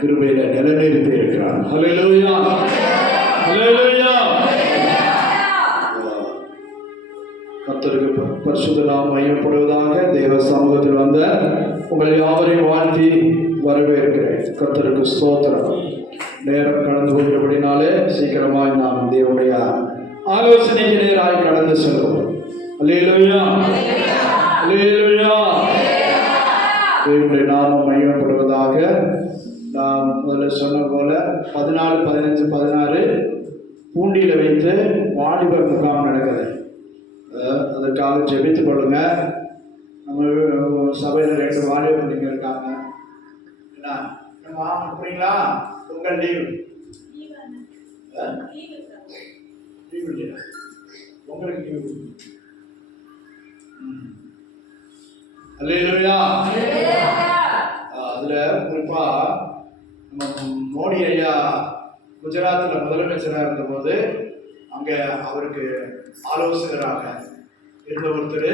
கிருபையில நிலைநிறுத்தி இருக்கிறார். ஹல்லேலூயா, ஹல்லேலூயா. கர்த்தருக்கு பரிசுத்த நாமம் மகிமைப்படுவதாக. தேவ சமூகத்தில் வந்த உங்கள் யாவரையும் வாழ்த்தி வரவேற்கிறேன். கர்த்தருக்கு ஸ்தோத்திரம். நேரம் கடந்து போகிறபடினாலே சீக்கிரமாய் நாம் தேவனுடைய ஆலோசனைக்கு நேராய் கடந்து செல்வோம். அல்லேலூயா, அல்லேலூயா. தேவனுடைய நாமம் மகிமைப்படுவதாக. நாம் முதல்ல சொன்ன போல 14, 15, 16 பூண்டியில் வைத்து வாலிபர் முகாம் நடக்குது. அதற்காக ஜெபித்துக் கொள்ளுங்க. நம்ம சபையில் 2 வாலிபர் நீங்கள் இருக்காங்க. என்ன அப்படிங்களா? உங்கள் லீவ் இல்லையா? உங்களுக்கு லீவ். அல்லேலூயா. அதுல குறிப்பா நம்ம மோடி ஐயா குஜராத்தில் முதலமைச்சராக இருந்தபோது அங்க அவருக்கு ஆலோசகராக இருந்த ஒருத்தர்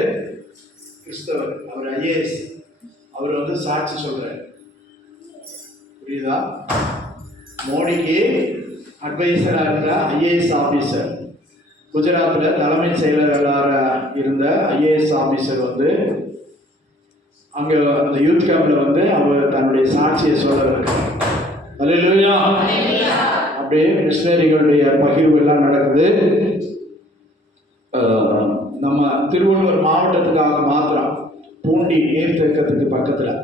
கிறிஸ்தவர். அவர் ஐஏஎஸ். அவர் வந்து சாட்சி சொல்றார். புரியுதா? மோடிக்கு அட்வைசராக இருந்த ஐஏஎஸ் ஆபீசர், குஜராத்தில் தலைமை செயலாளராக இருந்த ஐஏஎஸ் ஆபீசர் வந்து அங்கே அந்த யூத் கேம்ப்ல வந்து அவர் தன்னுடைய சாட்சியை சொல்ல இருக்கிறார். அல்லேலூயா. அப்படியே மிஷனரிகளுடைய பகிர்வு எல்லாம் நடக்குது. நம்ம திருவள்ளூர் மாவட்டத்துக்காக மாத்திரம் பூண்டி நீர்த்தேக்கத்துக்கு பக்கத்தில்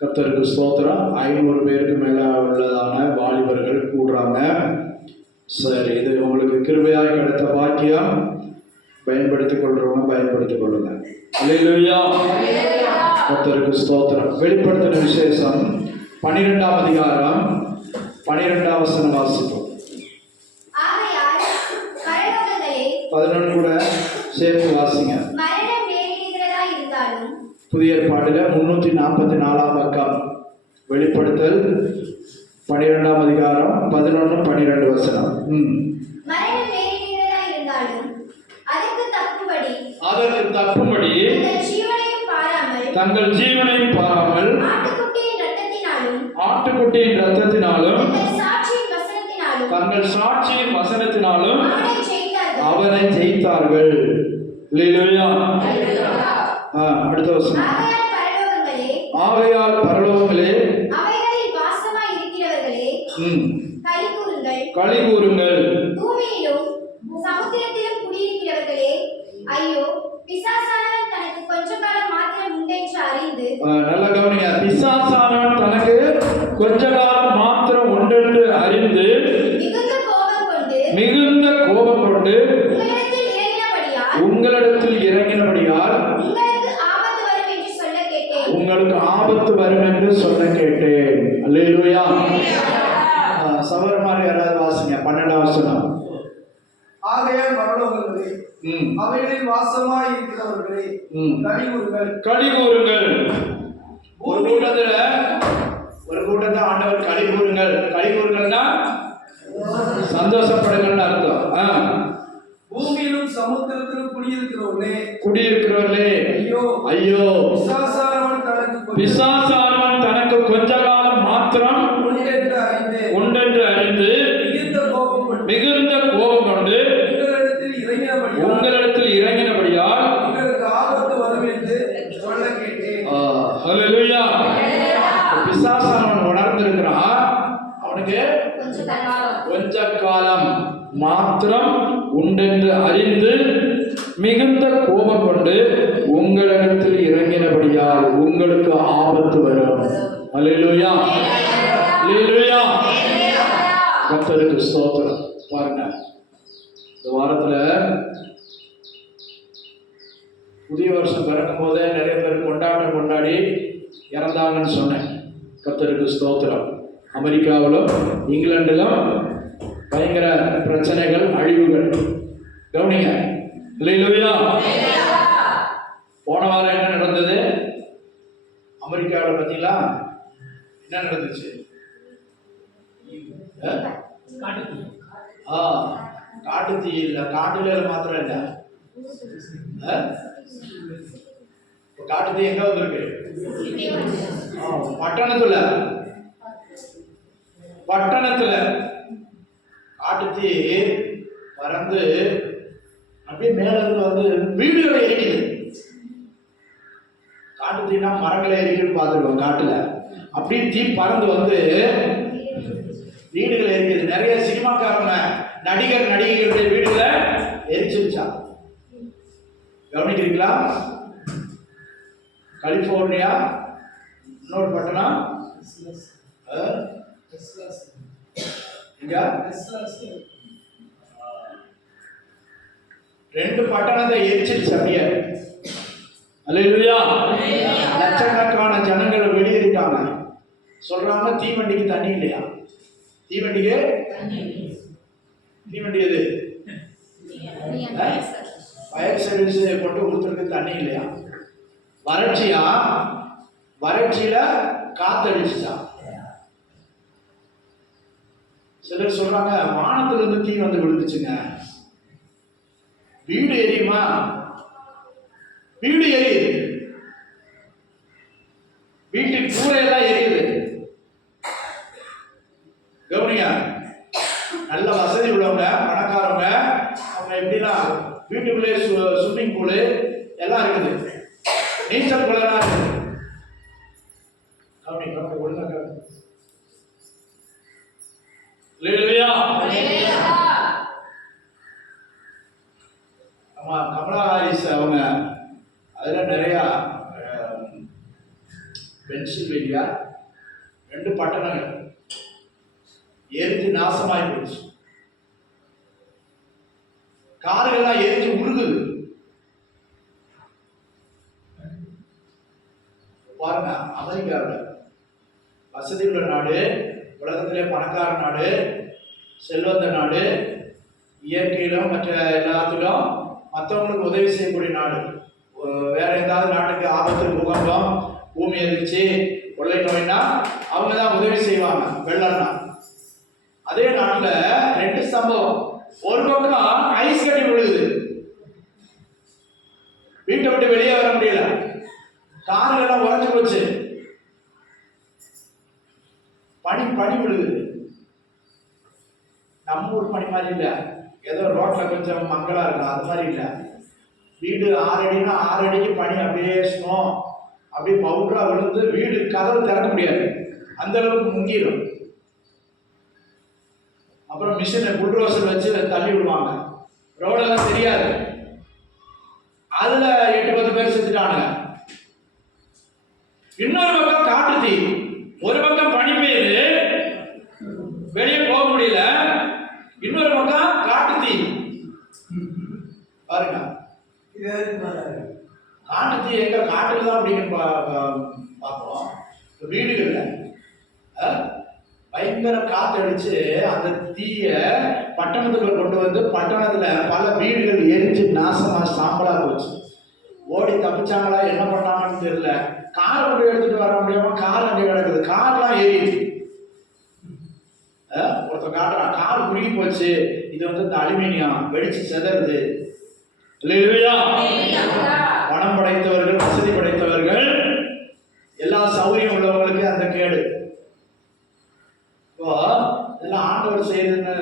கர்த்தருக்கு ஸ்தோத்திரம் 500 பேருக்கு மேலே உள்ளதான வாலிபர்கள் கூடுறாங்க. சரி, இது உங்களுக்கு கிருபையாக கிடைத்த பாக்கியம். பயன்படுத்திக் கொள்றவங்க பயன்படுத்திக் கொள்ளுங்க. அல்லேலூயா, கர்த்தருக்கு ஸ்தோத்திரம். வெளிப்படுத்தின விசேஷம் 12ஆம் அதிகாரம் 12ஆம் வசனம் வாசிப்போம். 11 கூட சேர்த்து வாசிங்க. புதிய ஏற்பாட்டில் 344ஆம் பக்கம். வெளிப்படுத்தல் 12ஆம் அதிகாரம் 11, 12 வசனம். அதற்கு தப்பும்படி தங்கள் ஜீவனையும் பாராமல் ஆட்டுக்குட்டியின் இரத்தத்தினாலும் தங்கள் சாட்சியின் வசனத்தினாலும் அவரை ஜெயித்தார்கள். அல்லேலூயா. அடுத்த வசனம். ஆகையால் பரலோகங்களே களி கூறுங்கள், பூமியிலும் சமுத்திரத்திலும் குடியிருக்கிறவர்களே ஐயோ, பிசாசானவன் தனக்கு கொஞ்ச காலம் மாத்திரம் உண்டென்று அறிந்து. நல்ல கவனிங்க. பிசாசானவன் தனக்கு கொஞ்ச காலம் மாத்திரம் உண்டென்று அறிந்து மிகுந்த கோபம் கொண்டு உங்களிடத்தில் இறங்கினபடியால் உங்களுக்கு ஆபத்து வரும் என்று சொல்ல கேட்டேன். அல்லேலூயா. சவரமாக யாராவது வாசிங்க 12ஆம் வசனம். ஆகையால் பரலோகங்களே அவைகளில் வாசமாய் இருக்கிறவர்களே களி கூறுங்கள். ஒரு கூட்டத்தை ஆண்டவர் களி கூறுங்கள். களி கூறுங்கள்னா சந்தோஷப்படுங்கள்னு அர்த்தம். பூமியிலும் சமுத்திரத்திலும் குடியிருக்கிறவர்களே ஐயோ ஐயோ, பிசாசானவன் தனக்கு கொஞ்ச காலம் மாத்திரம் உண்டென்று அறிந்து மிகுந்த கோபம் கொண்டு உங்களிடத்தில் இறங்கினபடியால் உங்களுக்கு ஆபத்து வரும் என்று சொல்ல கேட்டேன். அல்லேலூயா. பிசாசானவன் உணர்ந்திருக்கிறான். அவனுக்கு கொஞ்ச காலம் மாத்திரம் உண்டென்று அறிந்து மிகுந்த கோபம் கொண்டு உங்களிடத்தில் இறங்கினபடியால் உங்களுக்கு ஆபத்து வரும். அல்லேலூயா, அல்லேலூயா. கர்த்தருக்கு ஸ்தோத்திரம். பாருங்க, இந்த வாரத்துல புதிய வருஷம் பிறக்கும் போதே நிறைய பேர் கொண்டாடி இறந்தாங்கன்னு சொன்னேன். கர்த்தருக்கு ஸ்தோத்திரம். அமெரிக்காவிலும் இங்கிலாண்டிலும் பயங்கர பிரச்சனைகள், அழிவுகள். கவனிங்க. அல்லேலூயா. போன வாரம் என்ன நடந்தது அமெரிக்காவில் பார்த்தீங்களா? என்ன நடந்துச்சு? காட்டு தீ இல்லை, காட்டுல மாத்திரம் இல்லை. காட்டு தீ எங்க வந்திருக்கு? பட்டணத்துல பட்டணத்துல காட்டுத்தீ பறந்து அப்படியே மேல இருந்து வந்து வீடுகளை எரிக்குது. காட்டுத்தீனா மரங்களை எரிக்குன்னு பார்த்துருவோம் காட்டுல. அப்படியே தீ பறந்து வந்து வீடுகளை எரிக்குது. நிறைய சினிமாக்காரங்க நடிகர் நடிகைகளுடைய வீடுகளை எரிச்சிருச்சா. கவனிக்கிறீங்களா? கலிபோர்னியா, இன்னொரு பட்டணம் இங்க 2 பட்டணத்தை எரிச்சிருச்சு அப்படியே. அல்லேலூயா. லட்சக்கணக்கான ஜனங்கள் வெளியேறிட்டாங்க. சொல்றாங்க தீவண்டிக்கு தண்ணி இல்லையா. தீவண்டிக்கு தீவண்டி எது? ஃபயர் சர்வீஸ் கொண்டு கொடுத்துருக்கு தண்ணி இல்லையா. வறட்சியா, வறட்சியில காத்தடிச்சுச்சா. சிலர் சொல்றாங்க வானத்துல இருந்து தீ வந்து விழுந்துச்சுங்க. வீடு எரியுமா? வீடு எரியுது. வீட்டு கூரையெல்லாம் எரியுது. கவனிங்க, நல்ல வசதி உள்ளவங்க, பணக்காரவங்க, அவங்க எப்படின்னா வீட்டுக்குள்ளே ஸ்விம்மிங் பூலு எல்லாம் இருக்குது, நீச்சல் குளம்லாம் இருக்குது. கவனிங்க, ஒழுங்காக ஆமா. கமலா ஹாரிஸ் அவங்க அதுல நிறைய பென்சில்வேனியா 2 பட்டணங்கள் எரிஞ்சு நாசமாயி போச்சு. கார்கள்லாம் எரிஞ்சு உருகுது. பாருங்க, அமெரிக்காவில் வசதி உள்ள நாடு, உலகத்திலே பணக்கார நாடு, செல்வந்த நாடு, இயற்கையிலும் மற்ற எல்லாத்திலும் மற்றவங்களுக்கு உதவி செய்யக்கூடிய நாடு. வேற ஏதாவது நாட்டுக்கு ஆபத்து, பூகம்பம், பூமி எதிர்ச்சி, கொள்ளை நோய்னா அவங்க தான் உதவி செய்வாங்க. வெள்ளம்னா அதே நாட்டில் 2 சம்பவம். ஒரு பக்கம் ஐஸ் கட்டி விழுகுது, வீட்டை விட்டு வெளியே வர முடியல, கார்கள் எல்லாம் உறைஞ்சு போச்சு, பனி பனி விழுகுது. நம்ம ஊர் பனி மாதிரி இல்லை, ஏதோ ரோட்ல கொஞ்சம் மங்களா இருக்கும் அது மாதிரி இல்லை. வீடு 6 அடினா 6 அடிக்கு பனி அப்படியே ஸ்னோ அப்படியே பவுடரா விழுந்து வீடு கதவு திறக்க முடியாது, அந்த அளவுக்கு முங்கிடும். அப்புறம் மிஷினை புல்ரோசர் வச்சு தள்ளி விடுவாங்க, ரோடெல்லாம் தெரியாது. அதுல 8-10 பேர் செத்துட்டானுங்க. இன்னொரு பக்கம் காட்டு தீ, ஒரு பக்கம் பனி பெய்யுது, வெளியே போக முடியல, இன்னொரு பக்கம் காட்டு தீ. பாருங்க, காட்டு தீ எங்க காட்டுல தான் அப்படின்னு பார்ப்போம். வீடுகள்ல பயங்கர காத்தடிச்சு அந்த தீய பட்டணத்துக்குள்ள கொண்டு வந்து பட்டணத்துல பல வீடுகள் எரிஞ்சு நாசமா சாம்பலா போச்சு. ஓடி தப்பிச்சாங்களா என்ன பண்ணாங்கன்னு தெரியல. காரை கொண்டு எடுத்துட்டு வர முடியாம கார் அங்கே கிடக்குது, கார்லாம் எரியுது. ஒருத்தர் காட்டுறான், கார் குறுகி போச்சு, இது வந்து இந்த அலுமினியம் வெடிச்சு செதறுது. பணம் படைத்தவர்கள், வசதி படைத்தவர்கள், எல்லா சௌகரியம் உள்ளவங்களுக்கு அந்த கேடு. இப்போ இதெல்லாம் ஆண்டவர் செய்யுதுன்னு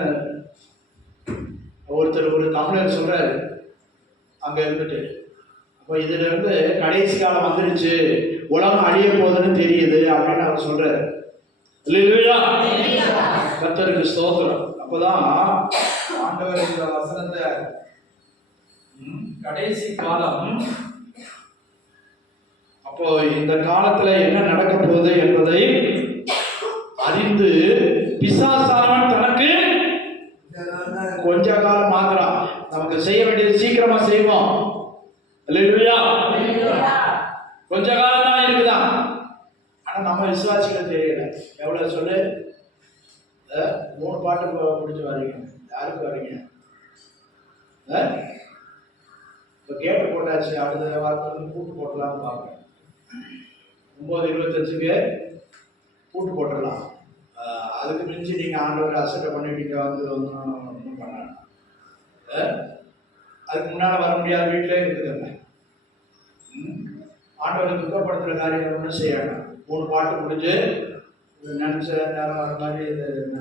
ஒருத்தர், ஒரு தமிழர் சொல்றாரு அங்க இருந்துட்டு. அப்போ இதுல இருந்து கடைசி காலம் வந்துருச்சு, உலகம் அழிய போகுதுன்னு தெரியுது அப்படின்னு அவர் சொல்றாரு. கர்த்தருக்கு ஸ்தோத்திரம். அப்பதான் ஆண்டவர் இந்த வசனத்தை கடைசி காலம், அப்போ இந்த காலத்துல என்ன நடக்க போகுது என்பதை அறிந்து பிசாசானவன் தனக்கு கொஞ்ச காலம் மாத்திரம், நமக்கு செய்ய வேண்டியது சீக்கிரமா செய்வோம். கொஞ்ச காலம் தான் இருக்குதான். ஆனா நம்ம விசுவாசிகள் தெரியல. எவ்வளவு சொல்லு, 3 பாட்டு முடிச்சு வரீங்க, யாருக்கு வரீங்க? இப்போ கேட்டு போட்டாச்சு, அடுத்த வாரத்துல பூட்டு போட்டலாம்னு பார்க்குறேன். 9:25க்கு பூட்டு போட்டுடலாம். அதுக்கு மிஞ்சி நீங்கள் ஆண்டவர் அசட்டை பண்ணிட்டீங்க வந்து ஒன்றும் பண்ண. அதுக்கு முன்னால் வர முடியாத வீட்டிலே இருக்குதுங்க. ஆண்டவரை துக்கப்படுத்துகிற காரியங்கள் ஒன்றும் செய்யணும். 3 பாட்டு முடிஞ்சு நினைச்ச நேரம் வர மாதிரி இது என்ன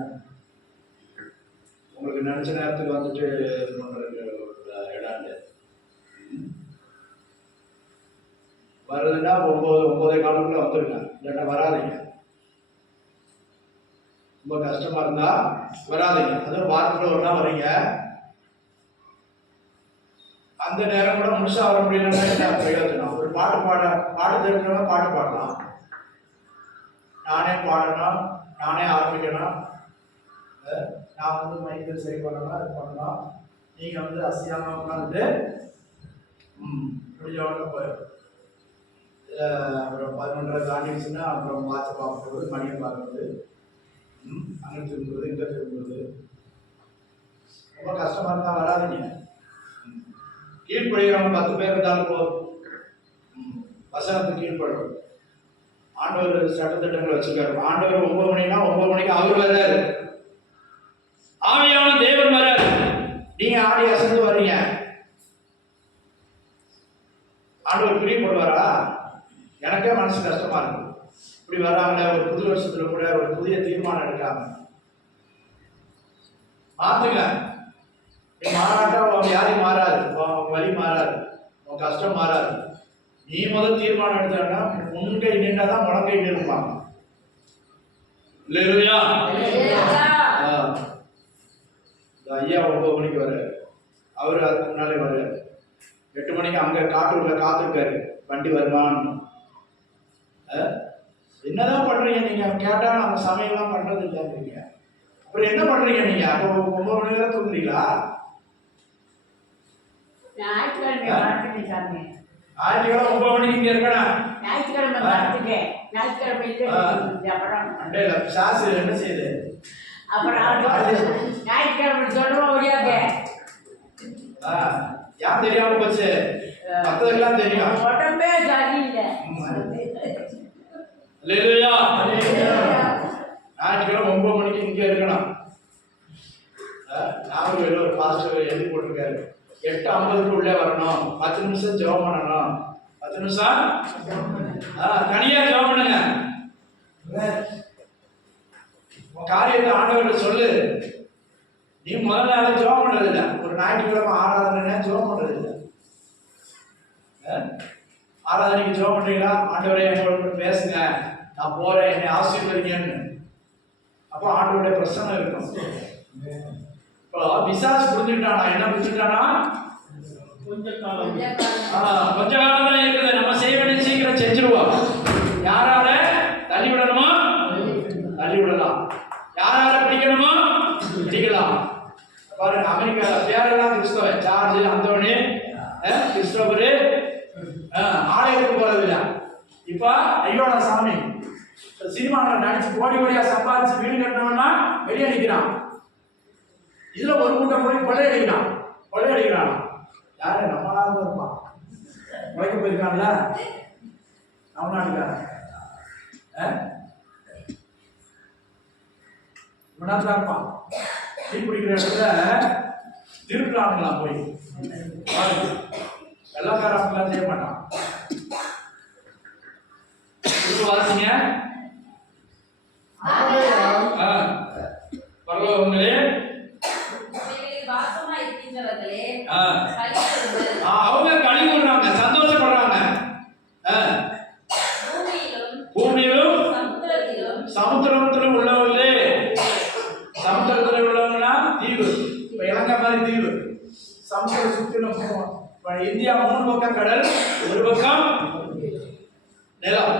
உங்களுக்கு நினைச்ச நேரத்துக்கு வந்துட்டு இது பண்றதுக்கு ஒரு இடம் இல்லை. வருதுன்னா 9:15 வந்துருங்க, இல்லைன்னா வராதிங்க. ரொம்ப கஷ்டமா இருந்தா வராதிங்க. அதுவும் வாரத்தில் ஒரு நாள் வரீங்க, அந்த நேரம் கூட முழுசா வர முடியலன்னா என்ன பிரயோஜனம்? ஒரு பாட்டு தெரிஞ்சவங்க பாட்டு பாடலாம், நானே பாடணும், நானே ஆரம்பிக்கணும், நான் வந்து மைக்கில் சரி பண்ணணும், அது பண்ணலாம். நீங்கள் வந்து அசையாம உட்காந்துட்டு முடிஞ்சவங்க போயிடும். இதில் அப்புறம் 11:30 தாண்டிடுச்சுன்னா அப்புறம் வாட்சை பார்க்குறது, மணியை பார்க்குறது, அங்கே திரும்புறது, இங்கே திரும்புறது, ரொம்ப கஷ்டமாக இருந்தால் வராதுங்க. கீழ்ப்படுகிறவங்க 10 பேர் இருந்தாலும் போதும், வசனத்துக்கு கீழ்ப்படும். ஆண்டவர் சட்டத்திட்டங்களை வச்சிருக்காரு. ஆண்டவர் 9 மணினா 9 மணிக்கு அவர் வர்றாரு, ஆவியான தேவன் வர்றாரு. நீங்க ஆடி அசந்து வர்றீங்க, ஆண்டவர் பிரியப்படுவாரா? எனக்கே மனசு கஷ்டமா இருக்கு. இப்படி வர்றாங்களே, ஒரு புது வருஷத்துல கூட ஒரு புதிய தீர்மானம் எடுக்காம மாத்துங்க. நீ மாறாட்டா உன் வியாதி மாறாது, உன் வலி மாறாது, உன் கஷ்டம் மாறாது. நீ முதல் தீர்மானம் எடுத்தாங்கன்னா முன்கை நின்றாதான் முழங்கை நிற்பாங்க. இல்லையா? ஐயா 9 மணிக்கு வர்றாரு, அவரு அதுக்கு முன்னாலே வர்றாரு. 8 மணிக்கு அங்க காட்டூர்ல காத்திருக்காரு, வண்டி வருமானு. என்னதான் பண்றீங்க நீங்க? கேட்டா நம்ம சமையல்லாம் பண்றது இல்லைன்றீங்க. அப்புறம் என்ன பண்றீங்க நீங்க? அப்போ 9 மணி நேரம் தூங்குறீங்களா? ஞாயிற்றுக்கிழமை 9 மணிக்கு இங்க இருக்கணும். சாசு என்ன செய்யுது? யார் தெரியாம போச்சு? மத்ததெல்லாம் தெரியும். உடம்பே சரியில்லை. ஞாயிற்றுக்கிழமை 9 மணிக்கு இங்க இருக்கணும். நாகர்கோவில் ஒரு பாஸ்டர் எழுதி போட்டிருக்காரு, 8:50 உள்ளே வரணும், 10 நிமிஷம் ஜெபம் பண்ணணும். 10 நிமிஷம் தனியா ஜெபம் பண்ணுங்க. காரியத்தை ஆண்டவர்கிட்ட சொல்லு. நீ முதல் நாள் ஜெபம் பண்றது இல்லை, ஒரு ஞாயிற்றுக்கிழமை ஆராதனை ஜெபம் பண்றது இல்லை. ஆராதனைக்கு ஜெபம் பண்றீங்களா? ஆண்டவரே என்னோட பேசுங்க, நான் போறேன், என்னை ஆசீர்வதிங்கன்னு. அப்போ ஆண்டவருடைய பிரசன்னம் இருக்கும். இப்போ பிசாசு புரிஞ்சுட்டானா? என்ன புரிஞ்சுட்டானா? கொஞ்ச காலம் தான் இருக்குது, நம்ம செய்ய வேண்டிய சீக்கிரம் செஞ்சிருவோம். யாரால தள்ளி விடணுமோ தள்ளி விடலாம், யாரால பிடிக்கணுமோ பிடிக்கலாம். பாருங்க, அமெரிக்கால பேரெல்லாம் கிறிஸ்தவன், ஜார்ஜ், அந்தோனி, கிறிஸ்டோபரு, ஆலயத்துக்கு போறதில்லை. இப்ப ஐயோட சாமி சினிமாவில் நடிச்சு கோடியா சம்பாதிச்சு வீடு கட்டணும்னா வெளியே நிற்கிறான். இதுல ஒரு கூட்டம் போய் கொள்ளையடிக்கிறான். யாரு? நம்மளால இருப்பான், உழைக்க போயிருக்கான்ல, நம்ம நாட்டுக்காரன். நாட்டுல இருப்பான். மீன் பிடிக்கிற இடத்துல திருக்குறானுங்களாம் போய் வெள்ளக்காரங்களாம் செய்ய மாட்டான். வாசிங்க. பரலோகங்களே அவங்க கழி விடுறாங்க, சந்தோஷப்படுறாங்க. பூமியிலும் சமுத்திரத்திலும் உள்ளவர்களே. சமுத்திரத்தில் உள்ளவங்கன்னா தீவு, இப்ப இலங்கை மாதிரி தீவு. சமுத்திர சுத்திலும் இந்தியா 3 பக்கம் கடல், ஒரு பக்கம் நிலம்.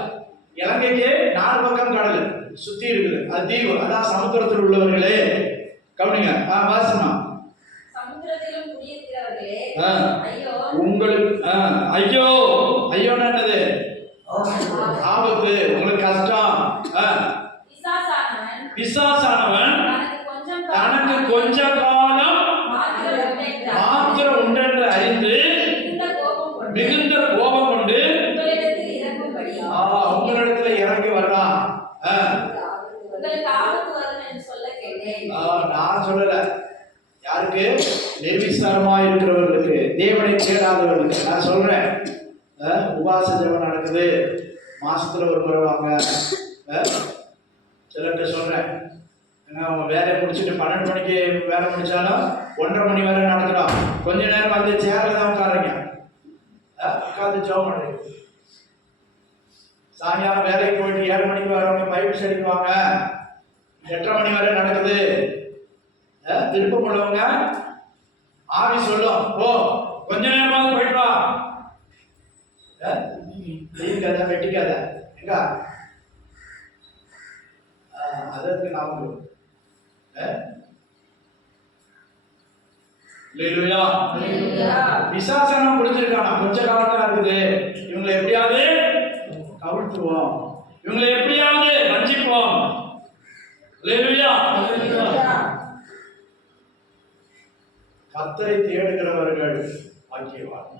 இலங்கைக்கு 4 பக்கம் கடல் சுத்தி இருக்குது, அது தீவு. அதான் சமுத்திரத்தில் உள்ளவர்களே. கவனிங்க, வாசனா. சமுத்திரத்திலும் குடியிருக்கிறவர்களே, உங்களுக்கு ஐயோ ஐயோன்னு என்னது? ஆபத்து, உங்களுக்கு கஷ்டம். பிசாசானவன் தனக்கு கொஞ்ச காலம் மாத்திரம் உண்டென்று அறிந்து மிகுந்த கோபம் கொண்டு உங்களிடத்துல இறங்கி வரலாம். நான் சொல்லல, யாருக்கு? நிர்விசாரமா இருக்கிறவர்களுக்கு, தேவனை தேடாதவர்களுக்கு நான் சொல்றேன். உபவாச ஜெபம் நடக்குது, மாசத்துல ஒரு முறை வாங்க, சிலர்கிட்ட சொல்றேன், அவங்க வேலையை முடிச்சுட்டு 12 மணிக்கு வேலை முடிச்சாலும் 1:30 மணி வரை நடக்கிறோம். கொஞ்ச நேரம் வந்து சேர்ல தான் உட்காருங்க, உட்காந்து ஜெபம் பண்ணுறீங்க. சாயங்காலம் வேலைக்கு போயிட்டு 7 மணிக்கு வரவங்க பைப் செடிக்குவாங்க, 8:30 மணி வரை நடக்குது. விருப்பம் உள்ளவங்க ஆவி சொல்லும், ஓ கொஞ்ச நேரமாவது போயிட்டு வா, கதை வெட்டிக்காத எங்க அதற்கு நாம விசாசனம் புரிஞ்சிருக்கானா? கொஞ்ச காலம் தான் இருக்குது, இவங்களை எப்படியாவது கவிழ்த்துவோம், இவங்களை எப்படியாவது வஞ்சிப்போம். கர்த்தரை தேடுகிறவர்கள் பாக்கியவான்,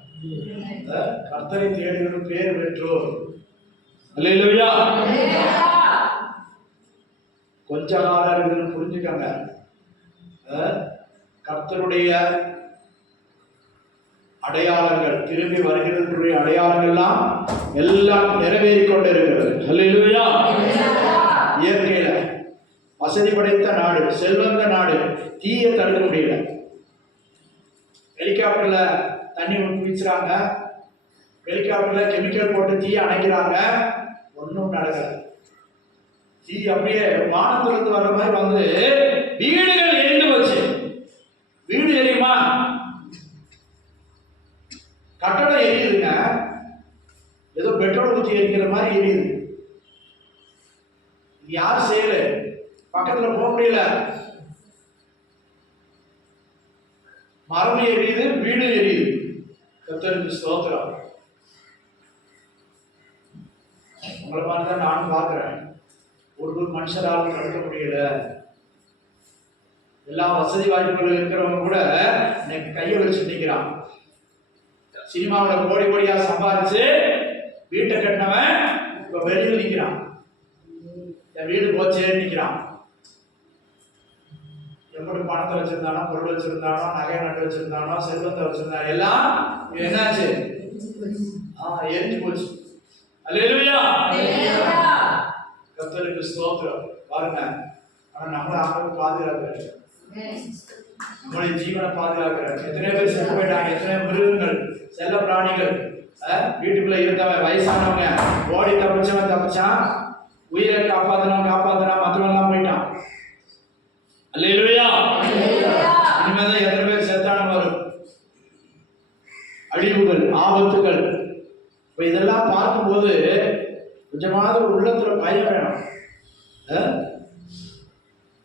கர்த்தரை தேடுகிற பேர் பெற்றோர். அல்லேலூயா. கொஞ்ச காலம் இருக்குதுன்னு புரிஞ்சுக்கங்க. கர்த்தருடைய அடையாளங்கள், திரும்பி வருகிறதுடைய அடையாளங்கள்லாம் எல்லாம் நிறைவேறி கொண்டு இருக்கிறது. அல்லேலூயா. இயற்கையில வசதி படைத்த நாடு, செல்வந்த நாடு, தீயை தடுக்க முடியல. ஹெலிகாப்டர்ல தண்ணி வீசுறாங்க, ஹெலிகாப்டர்ல கெமிக்கல் போட்டு தீயை அணைக்கிறாங்க, ஒன்றும் நடக்கல. தீ அப்படியே வானத்திலிருந்து வர்ற மாதிரி வந்து வீடுகள் எரிந்து போச்சு. வீடு எரியுமா? கட்டடம் எரியுதுங்க, ஏதோ பெட்ரோல் ஊற்றி எரிக்கிற மாதிரி எரியுது. யார் செய்யல? பக்கத்துல போக முடியல. மரம் எரியுது, வீடு எரியுது. கர்த்தருக்கு ஸ்தோத்திரம். உங்களை மாதிரி தான் நானும் பார்க்கிறேன். ஒரு மனுஷரால் தடுக்க முடியல. எல்லா வசதி வாய்ப்புகள் இருக்கிறவங்க கூட இன்னைக்கு கையை வச்சு நிற்கிறான். சினிமாவில் கோடி கோடியா சம்பாதிச்சு வீட்டை கட்டினவன் இப்ப வெளியில் நிற்கிறான். என் வீடு போச்சேன்னு நிற்கிறான். எப்படி பணத்தை வச்சிருந்தானோ, பொருள் வச்சிருந்தானோ, நகை நட்டு வச்சிருந்தானோ, செல்வத்தை வச்சிருந்தானோ, எல்லாம் என்னாச்சு? எரிஞ்சு போச்சு. அல்லேலூயா. கர்த்தருக்கு ஸ்தோத்திரம். பாருங்க, ஆனா நம்மளை ஆளுக்கு பாதுகாக்கிறார், நம்மளுடைய ஜீவனை பாதுகாக்கிறார். எத்தனை பேர் செத்து போயிட்டாங்க, எத்தனை மிருகங்கள், செல்ல பிராணிகள் வீட்டுக்குள்ள இருந்தவன், வயசானவங்க ஓடி தப்பிச்சவன் தப்பிச்சான், உயிரை காப்பாத்தினவன் காப்பாத்தினா, மற்றவன் எல்லாம் போயிட்டான். அல்லேலூயா. இனிமேதான் எத்தனை பேர் செத்தான வரும். அழிவுகள், ஆபத்துகள். இப்ப இதெல்லாம் பார்க்கும்போது கொஞ்சமாவது உள்ளத்துல பயம் வேணும்.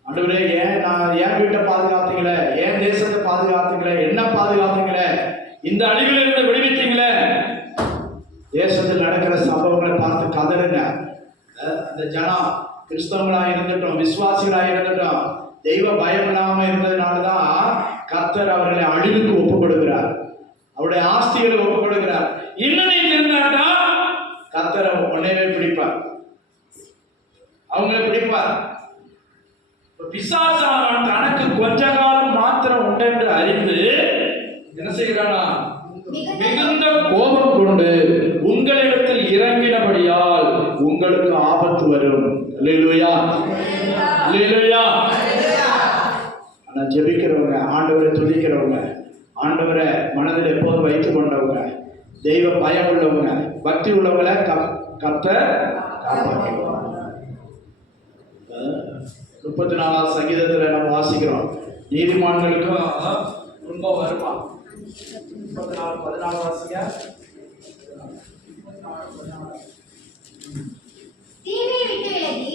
ஆண்டவரே, நான் என் வீட்டை பாதுகாத்தீங்களே, என் தேசத்தை பாதுகாத்தீங்களே, என்ன பாதுகாத்தீங்களே, இந்த அழிவிலிருந்து விடுவித்தீங்களே. தேசத்தில் நடக்கிற சம்பவங்களை பார்த்து கதறுங்க. அந்த ஜனம் கிறிஸ்தவங்களா இருந்துட்டோம், விசுவாசிகளா இருந்துட்டோம், தெய்வ பயம் இல்லாம இருந்ததுனாலதான் கர்த்தர் அவர்களை அழிவுக்கு ஒப்புக் கொடுக்கிறார், அவருடைய ஆஸ்திகளை ஒப்புக் கொடுக்கிறார். இன்னும் நீ இருந்தாட்டா கர்த்தர் உன்னையே பிடிப்பார், அவங்களை பிடிப்பார். பிசாசானவன் தனக்கு கொஞ்ச காலம் மாத்திரம் உண்டு என்று அறிந்து என்ன செய்கிறானா? மிகுந்த கோபம் கொண்டு உங்களிடத்தில் இறங்கினபடியால் உங்களுக்கு ஆபத்து வரும். அல்லேலூயா. அல்லேலூயா. ஆனா ஜெபிக்கிறவங்க, ஆண்டவரை துதிக்கிறவங்க, ஆண்டவரை மனதில் எப்போதும் வைத்துக் கொண்டவங்க, தெய்வ பயம் உள்ளவங்க, பக்தி உள்ளவங்களை கர்த்தர் காப்பாற்றுவார். 34 சங்கீதத்துல நம்ம வாசிக்கிறோம், நீதிமான்களுக்கும் ரொம்ப வருமா. 34:14 வாசிங்க. தீமையை விட்டு விலகி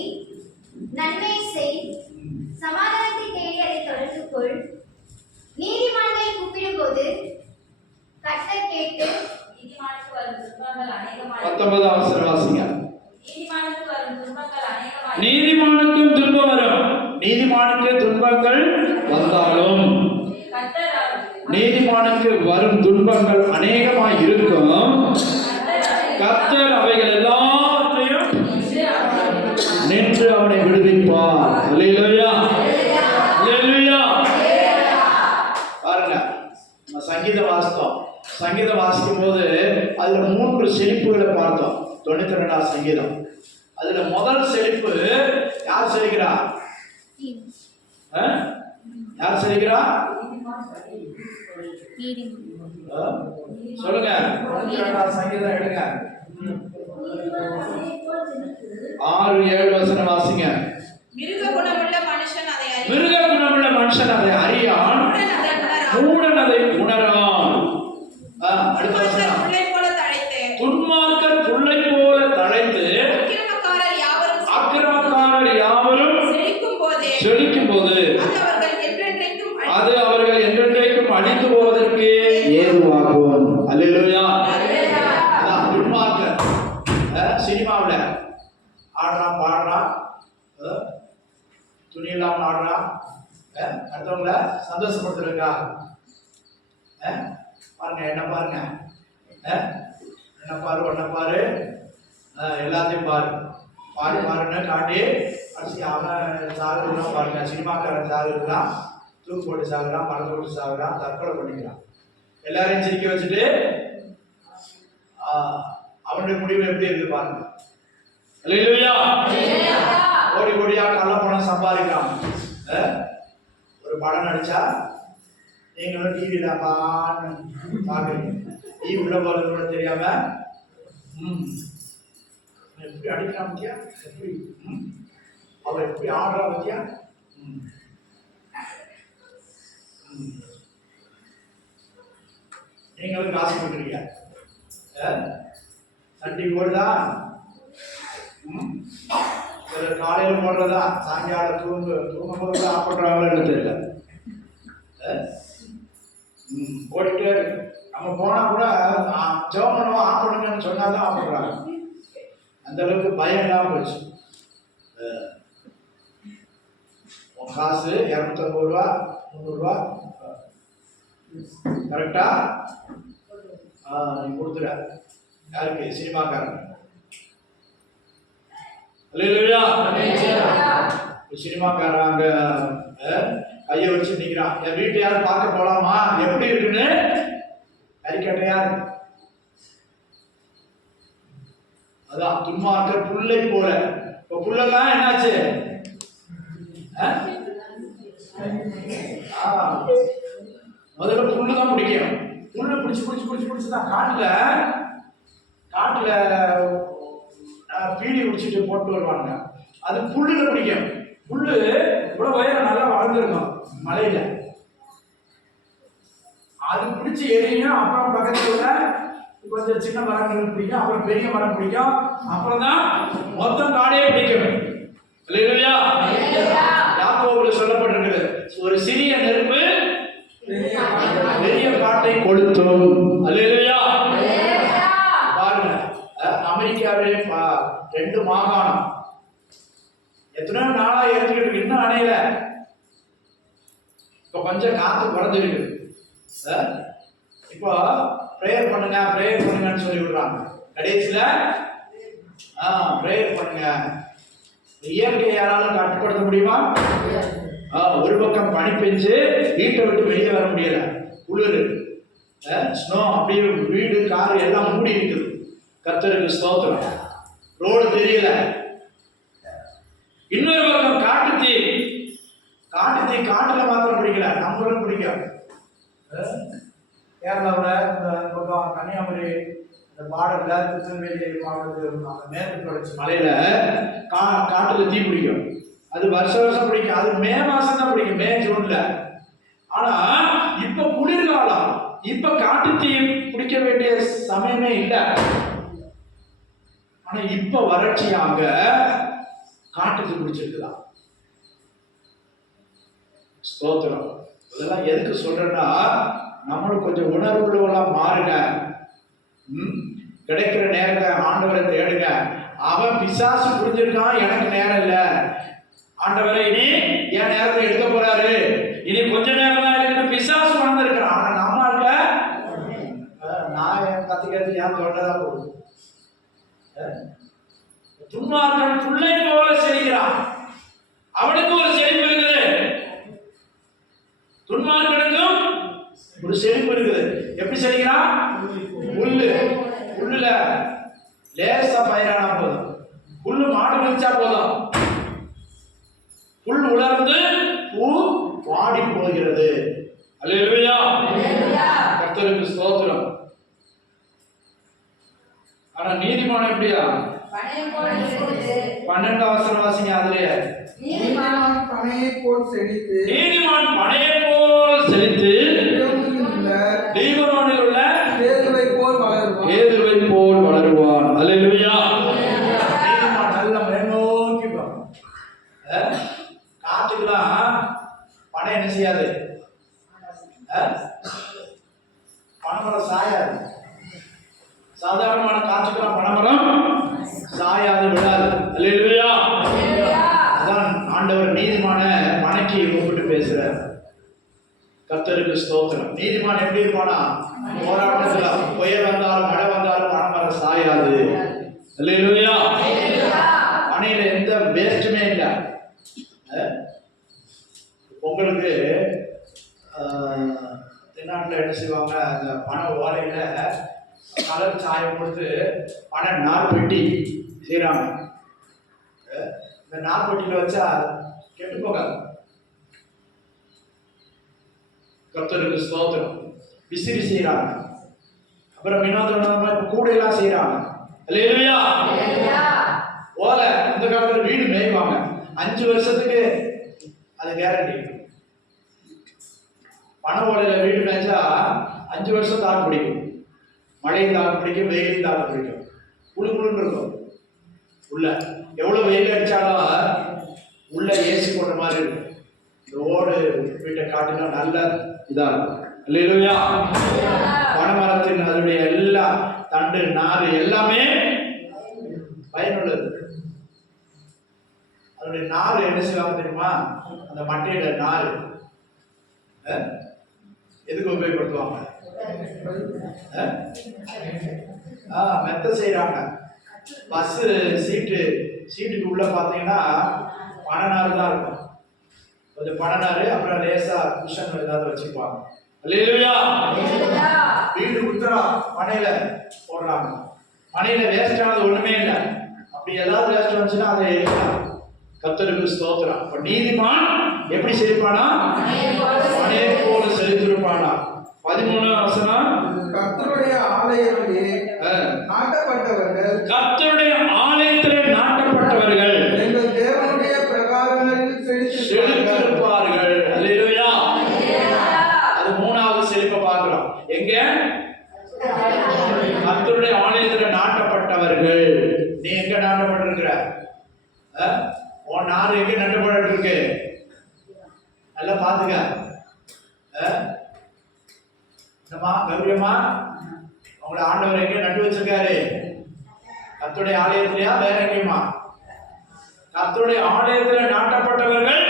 நன்மையை செய், சமாதானத்தை தேடி அதை தொடர்ந்து கொள். நீதிமான்கள் கூப்பிடும்போது கர்த்தர் கேட்டு நீதிமானுக்கு வரும் துன்பங்கள் அநேகமாய். 19 வாசிங்க. நீதிமானுக்கு வரும் துன்பங்கள் அநேகமாய். நீதிமானுக்கும் துன்பம் வரும். நீதிமானுக்கு துன்பங்கள் வந்தாலும் நீதிமானுக்கு வரும் துன்பங்கள் அநேகமாய் இருக்கும். கர்த்தர் அவைகள் எல்லாத்தையும் நின்று அவனை விடுவிப்பார். அல்லேலூயா. அல்லேலூயா. பாருங்க, நம்ம சங்கீதம் வாசித்தோம். சங்கீதம் வாசிக்கும் போது அதுல 3 செழிப்புகளை பார்த்தோம். 92 சங்கீதம் அதுல முதல் செழிப்பு யார் செழிக்கிறா? யார் செழிக்கிறா? சொல்லுங்க. 22ஆம் சங்கீதம் எடுங்க. 6-7 வசனம் வாசிங்க. மிருக குணமுள்ள மனுஷன் அதை அறியான். மிருக குணமுள்ள மனுஷன் அதை அறியான், மூடன் அதை உணரான். அடுத்த வசனம். துன்மார்க்கர் புல்லை போல தழைத்து அக்கிரமக்காரர் யாவரும் செழிக்கும் போது அது அவர்கள் என்றென்றைக்கும் அழிந்து போவதற்கு ஏதுவாகும். அல்லேலூயா. துன்மார்க்கர் சினிமாவில் ஆடுறான், பாடுறான், துணி இல்லாமல் ஆடுறான், அடுத்தவங்கள சந்தோஷப்படுத்துறா. பாருங்க, என்ன பாருங்க, என்ன பாரு, ஒன்ன பாரு, எல்லாத்தையும் பாரு, பாரு பாருன்னு காட்டி அடிச்சு அவன் சாகுறான். பாருங்க, சினிமாக்காரன் சாகுறான், தூக்கு போட்டு சாகுறான், மரத்தை போட்டு சாகுறான், தற்கொலை பண்ணிக்கிறான். எல்லாரையும் சிரிக்க வச்சுட்டு அவனுடைய முடிவு எப்படி இருக்கு பாருங்க. அல்லேலூயா. கோடி கோடியா கள்ள பணம் சம்பாதிக்கிறான். ஒரு படம் நடிச்சா நீங்களும் டிவியில பாக்குறீங்க. டிவி உள்ள போறது கூட தெரியாம எப்படி அடிக்கிறான் பத்தியா, எப்படி அவர் எப்படி ஆடுறா பத்தியா. நீங்களும் காசு கொடுக்குறீங்க. சண்டி ஓடுதா, காலையில் போடுறதா, சாயங்காலம் தூங்கும் போது சாப்பிட்றாங்களோ தெரியல. ஓடிட்டே நம்ம போனா கூட ஜெபம் பண்ணுவோம், ஆஃப் பண்ணுங்கன்னு சொன்னாதான் ஆஃப் பண்றாங்க. அந்த அளவுக்கு பயம் இல்லாம போச்சு. காசு 250 ரூபா 300 ரூபா கரெக்டா நீ கொடுத்துட. யாருக்கு? சினிமாக்காரன். சினிமாக்காரன் அங்க கைய வச்சு நிக்கிறான். என் வீட்டு யாரும் பார்க்க போலாமா, எப்படி இருக்குன்னு அறிக்கை யாரு? அதான் துன்மார்க்கர் புல்லை போல. இப்ப புல்லெல்லாம் என்னாச்சு? முதல்ல புல்லுதான் பிடிக்கும். புல்லு பிடிச்சுதான் காட்டுல பீடி குடிச்சிட்டு போட்டு வருவாங்க. அது புல்லுல பிடிக்கும். புல்லு இவ்வளவு உயரம் நல்லா வளர்ந்துருக்கும் மலையில. அது பிடிச்சி எரியும். அப்புறம் பக்கத்துல கொஞ்சம் சின்ன மரங்கள் பிடிக்கும், அப்புறம் பெரிய மரம் பிடிக்கும், அப்புறம் தான் மொத்தம் காடையே பிடிக்கும். அல்லேலூயா. யாக்கோபுல சொல்லப்பட்டிருக்குது, ஒரு சிறிய நெருப்பு பெரிய காட்டை கொளுத்தும். அல்லேலூயா. பாருங்க, அமெரிக்காவிலே 2 மாகாணம் எத்தனையோ நாளா ஏற்றிக்கிட்டு இன்னும் அணையில. இப்ப கொஞ்சம் காத்து குறைஞ்சிருக்கு. இப்போ பிரேயர் பண்ணுங்கன்னு சொல்லி விடுறாங்க. கடைசியில பிரேயர் பண்ணுங்க. இயற்கை யாராலும் கட்டுப்படுத்த முடியுமா? ஒரு பக்கம் பனி பெஞ்சு வீட்டை விட்டு வெளியே வர முடியல, குளிர், ஸ்னோ, அப்படியே வீடு காரு எல்லாம் மூடி இருக்குது. கர்த்தருக்கு ஸ்தோத்திரம். ரோடு தெரியல. இன்னொரு பக்கம் காட்டு தீ காட்டுல மாத்திரம் பிடிக்கல, நம்மளும் பிடிக்கும். கேரளாவில் இந்த பக்கம் கன்னியாகுமரி இந்த பார்டர்ல திருநெல்வேலி மாவட்டத்தில் மேற்கு தொடர்ச்சி மலையில காட்டுல தீ பிடிக்கும். அது வருஷம் பிடிக்கும். அது மே மாசம் தான் பிடிக்கும், மே ஜூன்ல. ஆனா இப்ப குளிர்காலம், இப்ப காட்டு தீ பிடிக்க வேண்டிய சமயமே இல்லை. ஆனா இப்ப வறட்சியாக காட்டுக்கு பிடிச்சிருக்குதான். ஸ்தோத்திரம். இதெல்லாம் எதுக்கு சொல்றேன்னா, நம்மளும் கொஞ்சம் உணர்வுகளெல்லாம் மாறுங்க. கிடைக்கிற நேரத்தை ஆண்டவரை தேடுங்க. அவன் பிசாசு புரிஞ்சிருக்கான், எனக்கு நேரம் இல்லை. ஆண்டவரை இனி என் நேரத்தை எடுக்க போறாரு, இனி கொஞ்ச நேரம் தான் இருக்குன்னு பிசாசு வந்திருக்கிறான். ஆனா நம்மளால நான் என் கத்திக்கிறது ஏன் தொண்டதான் போகுது. துன்மார்க்கன் புல்லை போல செழிக்கிறான். அவனுக்கு ஒரு செழிப்பு இருக்குது, துன்மார்க்கனுக்கும் ஒரு செழிப்பு இருக்குது. எப்படி செழிக்கிறான்? புல்லுல லேசா பயிரானா போதும். புல்லு மாடு ஆனா நீதிமான் எப்படியா? பனையைப் போல் செழித்து 12 வசனம் வாசிங்க. அதுலயே நீதிமான் பனையைப் போல் செழித்து நீதிமான் பனையைப் போல் செழித்து லீபனோனில் உள்ள கேதுருவைப் போல் வளருவான். கேதுருவைப் போல் வளருவான். அல்லேலூயா. நீதிமான் நல்ல மேல்நோக்கி போகும். காற்றுக்கெல்லாம் பனை என்ன செய்யாது? பனைமரம் சாயாது. சாதாரணமான காற்றுக்கெல்லாம் பனைமரம் சாயாது, விடாது. அல்லேலூயா. அதான் ஆண்டவர் நீதிமான மனைக்கு ஒப்பிட்டு பேசுறார். கர்த்தருக்கு ஸ்தோத்திரம். நீதிமான் எப்படி இருப்பானா? போராட்டத்துல புயல் வந்தாலும் மழை வந்தாலும் பனைமரம் சாயாது. அல்லேலூயா. பனையில எந்த வேஸ்ட்டுமே இல்லை. பொங்கலுக்கு தென்னாட்டில் என்ன செய்வாங்க? அந்த பனை ஓலையில கலர் சாயம் கொடுத்து பனை நார்பெட்டி செய்கிறாங்க. இந்த நார்பெட்டியில் வச்சா கெட்டு போகாது. கர்த்தருக்கு ஸ்தோத்திரம். விசிறி செய்கிறாங்க. அப்புறம் வினோதம் கூடையெல்லாம் செய்கிறாங்க. அல்லேலூயா. ஓலை அந்த காலத்துல வீடு மேய்வாங்க. 5 வருஷத்துக்கு அது கேரண்டி. பனை ஓலையில வீடு மேய்ச்சா 5 வருஷம் தாக்கு பிடிக்கும். மழையும் தாக்கு பிடிக்கும், வெயிலும் தாக்கு பிடிக்கும். குழு குழுன்னு இருக்கும். உள்ள எவ்வளவு வெயில் அடிச்சாலும் உள்ள ஏசி போடுற மாதிரி இருக்கும். இந்த ஓடு வீட்டை காட்டினா நல்ல இதா இருக்கும். அல்லேலூயா. பனைமரத்தின் அதனுடைய எல்லா தண்டு நாறு எல்லாமே பயனுள்ளது. அதனுடைய நாறு என்ன செய்வாங்க தெரியுமா? அந்த மட்டையோட நாறு எதுக்கு உபயோகப்படுத்துவாங்க? மெத்த செய்யறாங்க. பஸ் சீட்டுக்கு உள்ள பாத்தீங்கன்னா பனைநாறு தான் இருக்கும். கொஞ்சம் பனைநாறு, அப்புறம் லேசா குஷன் ஏதாவது வச்சுப்பாங்க. அல்லேலூயா. வீடு குத்துறா பனையில போடுறாங்க. பனையில வேஸ்ட் ஆனது ஒண்ணுமே இல்லை. அப்படி ஏதாவது வேஸ்ட் வந்துச்சுன்னா அதை எடுக்கலாம். கர்த்தருக்கு ஸ்தோத்திரம். இப்ப நீதிமான் எப்படி செழிப்பானா? பனையை போல செழித்திருப்பானா? 13 வசனம். கர்த்தருடைய ஆலயத்திலே நாட்டப்பட்டவர்கள், கர்த்தருடைய ஆலயத்திலே நாட்டப்பட்டவர்கள் எங்கள் தேவனுடைய பிரகாரங்களில் செழித்திருப்பார்கள். அல்லேலூயா. அது 3வது செழிப்பை பார்க்கிறோம். எங்க? கர்த்தருடைய ஆலயத்திலே நாட்டப்பட்டவர்கள். நீ எங்க நாட்டப்பட்டிருக்கிற? உன் நாடு எங்க நட்டப்பட்டு இருக்கு? நல்லா பாத்துக்க. என்னம்மா கௌரியம்மா, உங்களை ஆண்டவர் எங்க நட்டு வச்சிருக்காரு? கர்த்தருடைய ஆலயத்திலயா வேற எங்கேயுமா? கர்த்தருடைய ஆலயத்துல நாட்டப்பட்டவர்கள்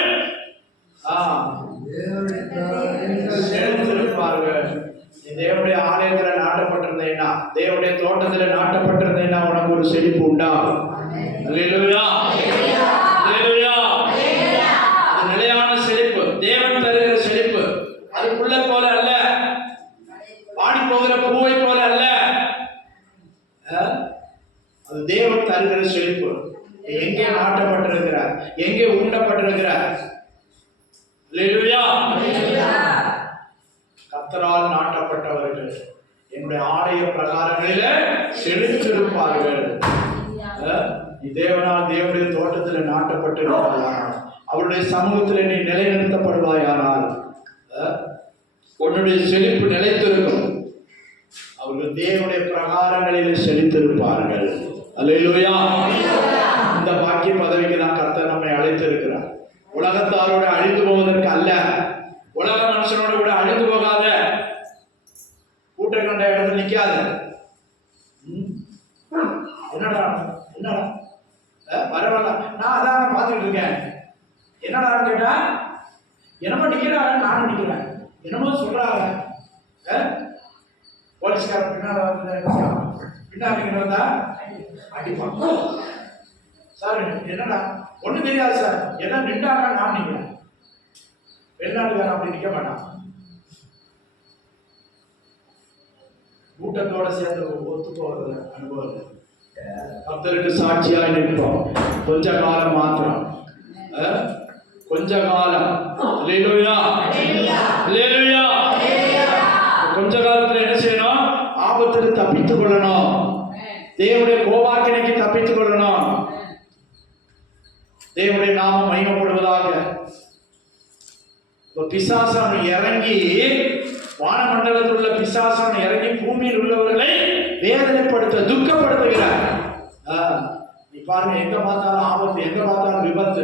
செழித்திருப்பார்கள். தேவனுடைய ஆலயத்துல நாட்டப்பட்டிருந்தேன்னா, தேவனுடைய தோட்டத்துல நாட்டப்பட்டிருந்தேன்னா உனக்கு ஒரு செழிப்பு உண்டாகும். அல்லேலூயா. அல்லேலூயா. அது நிலையான செழிப்பு, தேவன் தருகிற செழிப்பு. அது புல்லை போல அல்ல, பாடி போகிற பூவை போல அல்ல. அது தேவன் தருகிற செழிப்பு. எங்கே நாட்டப்பட்டிருக்கிறார்? எங்கே உண்டப்பட்டிருக்கிறார்? அல்லேலூயா. கர்த்தரால் நாட்டப்பட்டவர்கள் என்னுடைய ஆலய பிரகாரங்களிலே செழித்திருப்பார்கள். தேவனால் தேவனுடைய தோட்டத்தில் நாட்டப்பட்டிருப்பாயானால், அவருடைய சமூகத்தில் நீ நிலைநிறுத்தப்படுவாயானால் உன்னுடைய செழிப்பு நிலைத்திருக்கும். அவர்கள் தேவனுடைய பிரகாரங்களிலே செழித்திருப்பார்கள். அல்லேலூயா. இந்த பாக்கிய பதவிக்கு தான் கர்த்தர் நம்மை அழைத்திருக்கிறார். உலகத்தாரோட அழிந்து போவதற்கு அல்ல. உலக மனுஷனோட கூட அழிந்து போகாத, கூட்டம் கண்ட இடத்துல நிக்காத. என்னடா என்னடா பரவாயில்ல, நான் அதான் பார்த்துட்டு இருக்கேன். என்னடான்னு கேட்டா, என்னமோ நிக்கிறாங்க, நானும் நிக்கிறேன். என்னமோ சொல்றாங்க. போலீஸ்காரன் பின்னால பின்னாடி வந்தா அடிப்பான். சார் என்னடா? ஒண்ணு தெரியாது சார். என்ன நின்றாங்க, நான் நிக்கிறேன். வெளிநாட்டுக்காரன் அப்படி நிக்க மாட்டான். கூட்டத்தோட சேர்ந்து ஒத்து போறது அனுபவம். கர்த்தருக்கு சாட்சியாக நிற்போம். கொஞ்ச காலம் மாத்திரம், கொஞ்ச காலம். அல்லேலூயா. அல்லேலூயா. கொஞ்ச காலத்துல என்ன செய்யணும்? ஆபத்துக்கு தப்பித்துக் கொள்ளணும். தேவனுடைய கோபாக்கினைக்கு தப்பித்துக் கொள்ளணும். தேவனுடைய நாமம் மகிமைப்படுவதாக. பிசாசான் இறங்கி வானமண்டலத்தில் உள்ள பிசாசான் இறங்கி பூமியில் உள்ளவர்களை வேதனைப்படுத்த துக்கப்படுத்துகிறார். நீ பாருங்க, எங்க பார்த்தாலும் ஆபத்து, எங்க பார்த்தாலும் விபத்து.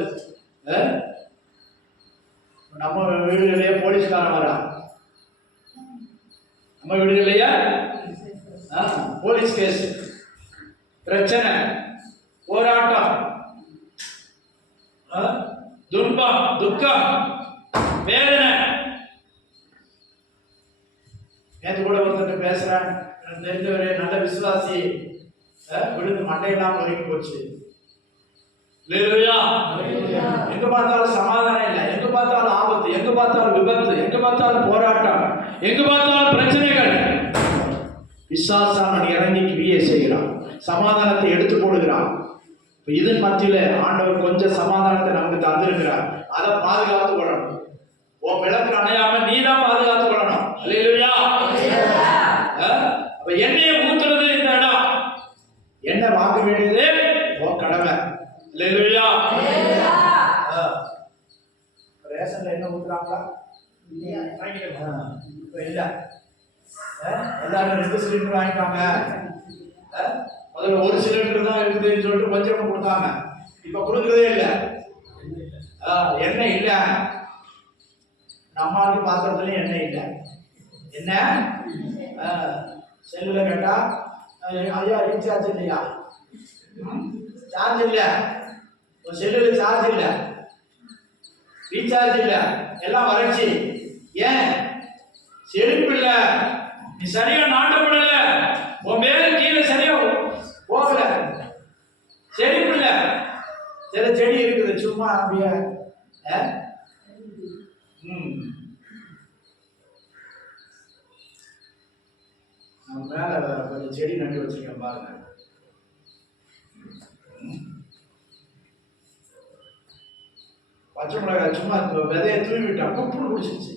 நம்ம வீடுகளிலேயே போலீஸ்காரன் வரா, நம்ம வீடுகளிலேயே போலீஸ் கேஸ், பிரச்சனை, போராட்டம், துன்பம், துக்கம், வேதனை. நேற்று கூட ஒருத்தர் பேசுறேன், எனக்கு தெரிஞ்சவரே நல்ல விசுவாசி, விழுந்து மண்டையெல்லாம் நொறுங்கி போச்சு. எங்க பார்த்தாலும் சமாதானம் இல்லை, எங்க பார்த்தாலும் ஆபத்து, எங்க பார்த்தாலும் விபத்து, எங்க பார்த்தாலும் போராட்டம், எங்க பார்த்தாலும் பிரச்சனைகள். பிசாசான் இறங்கி கிரியை செய்கிறான், சமாதானத்தை எடுத்து போடுகிறான். இதன் மத்தியில ஆண்டவர் கொஞ்சம் சமாதானத்தை நமக்கு தந்திருக்கிறார். அதை பாதுகாத்து கொள்ளணும். உன் விளக்கு அணையாம நீ தான் பாதுகாத்து கொள்ளணும். அல்லேலூயா. அப்ப எண்ணெயை ஊத்துறது இந்த இடம், எண்ணெய் வாங்க வேண்டியது உன் கடமை. அல்லேலூயா. ரேஷன்ல என்ன ஊத்துறாங்களா? இல்ல, எல்லாரும் 2 சிலிண்டர் வாங்கிட்டாங்க. முதல்ல 1 சிலிண்டர் தான் இருக்குதுன்னு சொல்லிட்டு கொஞ்சம் கொடுத்தாங்க. இப்ப கொடுக்கறதே இல்லை. எண்ணெய் இல்ல, நம்மளுக்கு பாத்திரத்துலயும் எண்ணெய் இல்லை. என்ன செல்லுல கேட்டா, ஐயா ரீசார்ஜ் இல்லையா, சார்ஜ் இல்ல, செல்லுல சார்ஜ் இல்ல, ரீசார்ஜ் இல்ல, எல்லாம் வறட்சி. ஏன்? செழிப்பு இல்ல, நீ சரியா நாட்டப்படல, உன் மேல கீழே சரியா போகல, செழிப்பு இல்ல. சில செடி இருக்குது சும்மா அப்படியே மேல கொஞ்சம் செடி நட்டு வச்சிருக்கேன் பாருங்க. பச்சை மிளகாய் சும்மா விதையை தூவி விட்டா குப்புன்னு குடிச்சிருச்சு.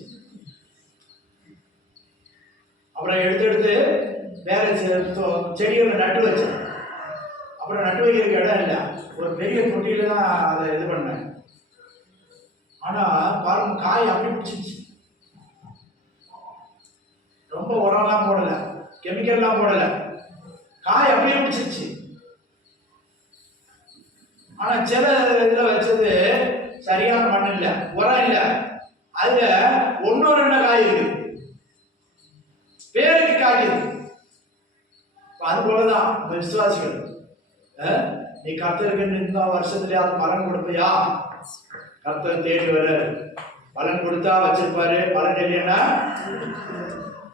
அப்புறம் எடுத்து வேற செடிகளை நட்டு வச்சேன். அப்புறம் நட்டு வைக்கிறதுக்கு இடம் இல்லை, ஒரு பெரிய தொட்டியில தான் அதை இது பண்ணேன். ஆனா பாருங்க, காய் அப்படி பிடிச்சிருச்சு. ரொம்ப உரம்லாம் போடல, கெமிக்கல்லாம் போடல, காய் அப்படியே பிடிச்சிருச்சு. ஆனா சில இதுல வச்சது சரியான மண் இல்ல, உரம் இல்ல, அதுல 1-2 காய் இருக்கு, பேருக்கு காய்க்குது. அது போலதான் விசுவாசிகள். நீ கர்த்தருக்கு இந்த வருஷத்துல அது பலன் கொடுப்பையா? கர்த்தர் தேடி வர பலன் கொடுத்தா வச்சிருப்பாரு, பலன் இல்லைன்னா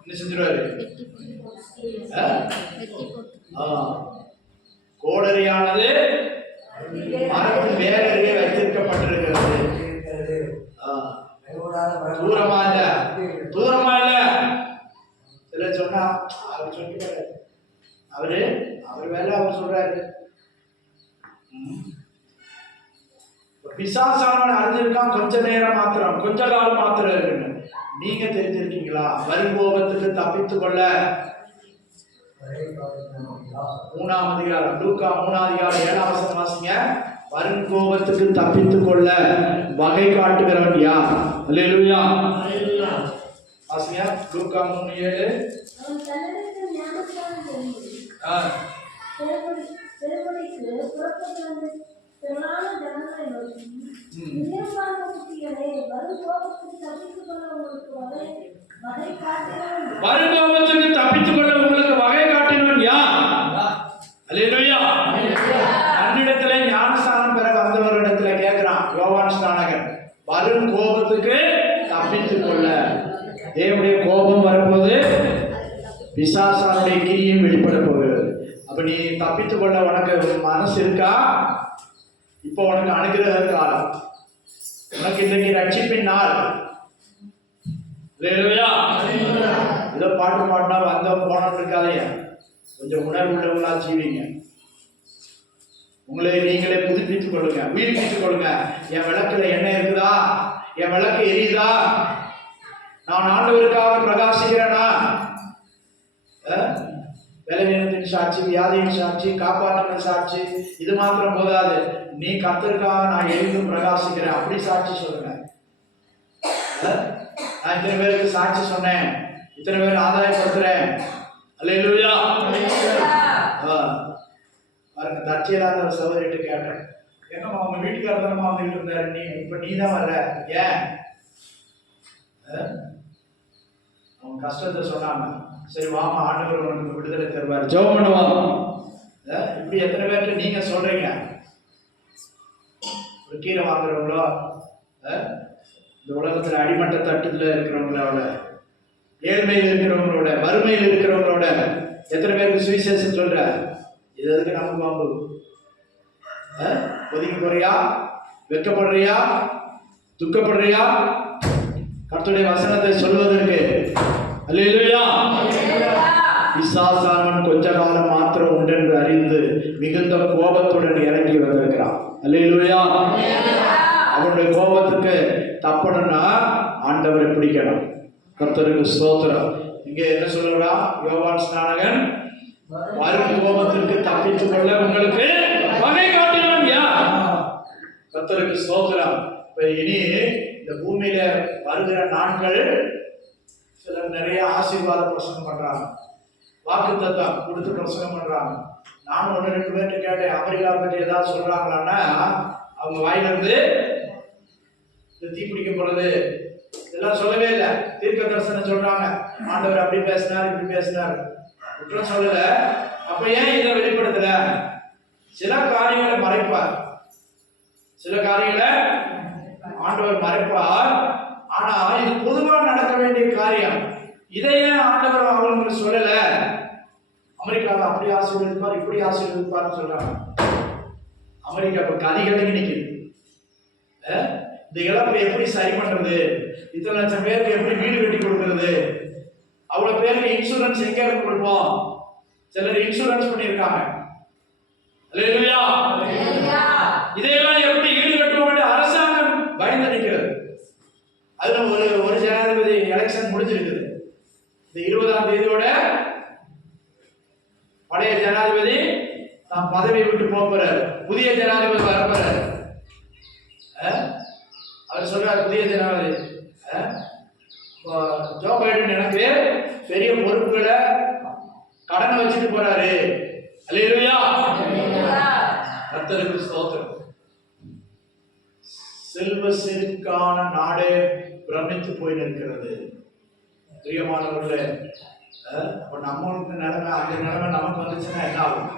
என்ன செஞ்சிருவாரு? கோடரியானது மரத்தின் வேறே வைத்திருக்கப்பட்டிருக்கிறது. தூரமா இல்ல, தூரமா இல்ல. சில சொன்னா அவர் சொல்லிட்டாரு, அவர் வேலை அவர் சொல்றாரு. பிசாசானவன் அறிஞ்சிருக்கான், கொஞ்ச நேரம் மாத்திரம், கொஞ்ச காலம் மாத்திரம் இருக்குன்னு. நீங்க தெரிஞ்சிருக்கீங்களா? வருங்கோபத்துக்கு தப்பித்துக் கொள்ள 3ஆம் அதிகாரம், லூக்கா 3ஆம் அதிகாரம் 7ஆம் வசனம் வாசிங்க. வருங்கோபத்துக்கு தப்பித்துக் கொள்ள வகை காட்டுகிறவன் யார்? அல்லேலூயா. வாசிங்க லூக்கா 3:7. வருங்கோபத்துக்கு தப்பித்துக் கொள்ள உங்களுக்கு வகை காட்டினவன் யார்? அல்லேலூயா. தன்னிடத்திலே ஞானஸ்நானம் பெற வந்தவரிடத்துல கேட்கிறான் யோவான் ஸ்நானகன், வருங்கோபத்துக்கு தப்பித்துக் கொள்ள. தேவனுடைய கோபம் வரும்போது பிசாசானுடைய கிரியும் வெளிப்பட போகிறது. அப்ப நீ தப்பித்துக் கொள்ள உனக்கு மனசு இருக்கா? இப்போ உனக்கு அனுகிரக காலம், உனக்கு இன்றைக்கு ரட்சிப்பின் நாள். ஏதோ பாட்டு பாடினா வந்தோம் போனோம் இருக்காதையா, கொஞ்சம் உணர்வு உள்ளவங்களா ஜீவிங்க. உங்களை நீங்களே புதுப்பித்துக் கொள்ளுங்க, உயிர்ப்பித்துக் கொள்ளுங்க. என் விளக்குல எண்ணெய் இருக்குதா? என் விளக்கு எரியுதா? நான் ஆண்டவருக்காக பிரகாசிக்கிறேனா? பலவீனத்தின் சாட்சி, வியாதியின் சாட்சி, காப்பாற்றின சாட்சி. இது மாத்திரம் போதாது, நீ கர்த்தருக்காக நான் எரிந்தும் பிரகாசிக்கிறேன் அப்படி சாட்சி சொல்லுங்க. நான் இத்தனை பேருக்கு சாட்சி சொன்னேன், இத்தனை பேர் ஆதாயப்படுத்துறேன். அல்லேலூயா. பாருங்க, தற்செயலாக ஒரு சகோதரிட்டு கேட்டேன், என்னம்மா அவங்க வீட்டுக்காரர் தானம்மா வந்துட்டு இருந்தாரு, இப்ப நீ தான் வரல ஏன்? அவங்க கஷ்டத்தை சொன்னாங்க. சரி வாமா, ஆண்டவர் உனக்கு விடுதலை தருவார், ஜெபம் பண்ணுவாங்க. இப்படி எத்தனை பேர்கிட்ட நீங்க சொல்றீங்க? ஒரு கீரை வாங்குறவங்களோ, இந்த உலகத்துல அடிமட்ட தட்டுல இருக்கிறவங்களோட, ஏழ்மையில் இருக்கிறவங்களோட, வறுமையில் இருக்கிறவங்களோட எத்தனை பேருக்கு சுவிசேஷம் சொல்ற? இது எதுக்கு நம்ம பாம்பு? ஒதுக்கி போறியா? வெட்கப்படுறியா? துக்கப்படுறியா? கர்த்தருடைய வசனத்தை சொல்வதற்கு. அல்லேலூயா. பிசாசானவன் கொஞ்ச காலம் மாத்திரம் உண்டென்று அறிந்து மிகுந்த கோபத்துடன் இறங்கி வந்திருக்கிறான். அல்லேலூயா. அவனுடைய கோபத்துக்கு தப்பணும்னா ஆண்டவரை பிடிக்கணும். கர்த்தருக்கு ஸ்தோத்திரம். இங்க என்ன சொல்றா? யோவான் ஸ்நானகன் வரும் கோபத்திற்கு தப்பித்துக் கொள்ள உங்களுக்கு வகை காட்டினான் யார்? கர்த்தருக்கு ஸ்தோத்திரம். இப்ப இனி இந்த பூமியில வருகிற நாட்கள் சிலர் நிறைய ஆசீர்வாத பிரசங்கம் பண்றாங்க, வாக்குத்தத்தம் கொடுத்து பிரசங்கம் பண்றாங்க. நானும் 1-2 பேர்கிட்ட கேட்டேன், அமெரிக்கா பற்றி ஏதாவது சொல்றாங்களான்னா அவங்க வாயில இருந்து தீ பிடிக்க போறது இதெல்லாம் சொல்லவே இல்லை. தீர்க்க தரிசனம் சொல்றாங்க, ஆண்டவர் அப்படி பேசினார் இப்படி பேசினார், குற்றம் சொல்லல. அப்ப ஏன் இதை வெளிப்படுத்தல? சில காரியங்களை மறைப்பார், சில காரியங்களை ஆண்டவர் மறைப்பார். ஆனா இது பொதுவா நடக்க வேண்டிய காரியம். இதையே ஆண்டவர் அவங்களுக்கு சொல்லல. அமெரிக்காவில் அப்படி ஆசீர்வதிப்பார், இப்படி ஆசீர்வதிப்பார்னு சொல்றாங்க. அமெரிக்கா இப்ப கதிகலங்கி நிக்குது. இந்த இழப்பை எப்படி சரி பண்றது? இத்தனை லட்சம் பேருக்கு எப்படி வீடு கட்டி கொடுக்கிறது? அவ்வளவு பேருக்கு இன்சூரன்ஸ் எங்க இருந்து கொடுப்போம்? சிலர் இன்சூரன்ஸ் பண்ணியிருக்காங்க. அல்லேலூயா. இதையெல்லாம் எப்படி ஈடு கட்டுவோம்? அரசாங்கம் பயந்து நிற்கிறது. அதுல ஒரு ஜனாதிபதி எலெக்ஷன் முடிஞ்சிருக்குது. இந்த 20ஆம் தேதியோட பழைய ஜனாதிபதி தான் பதவியை விட்டு போறாரு, புதிய ஜனாதிபதி வரப்போறாரு. அவர் சொல்றாரு, புதிய ஜனாதிபதி ஜோ பைடன் எனக்கு பெரிய பொறுப்புகளை கடன் வச்சுட்டு போறாரு. அல்லேலூயா. கர்த்தருக்கு ஸ்தோத்திரம். செல்வ செருக்கான நாடே பிரமித்து போய் நிற்கிறது. பிரியமானவர்களே, அப்ப நம்மளுக்கு நிலைமை, அந்த நிலைமை நமக்கு வந்துச்சுன்னா என்ன ஆகும்?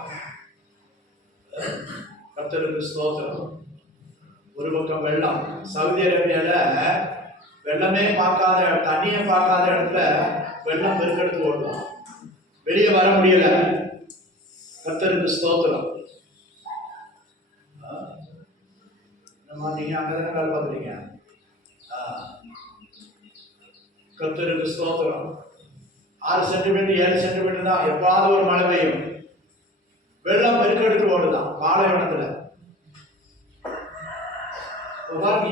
கர்த்தருக்கு ஸ்தோத்திரம். ஒரு பக்கம் வெள்ளம், சவுதி அரேபியால வெள்ளமே பார்க்காத, தண்ணியை பார்க்காத இடத்துல வெள்ளம் பெருக்கெடுத்து ஓடும், வெளியே வர முடியல. கர்த்தருக்கு ஸ்தோத்திரம். நீங்க அங்கதான வேலை பார்க்குறீங்க. கர்த்தருக்கு ஸ்தோத்திரம். 6 சென்டிமீட்டர் 7 சென்டிமீட்டர் தான் எப்பாவது ஒரு மழை பெய்யும், வெள்ளம் பெருக்கெடுத்து ஓடுதான் பாலைவனத்துல.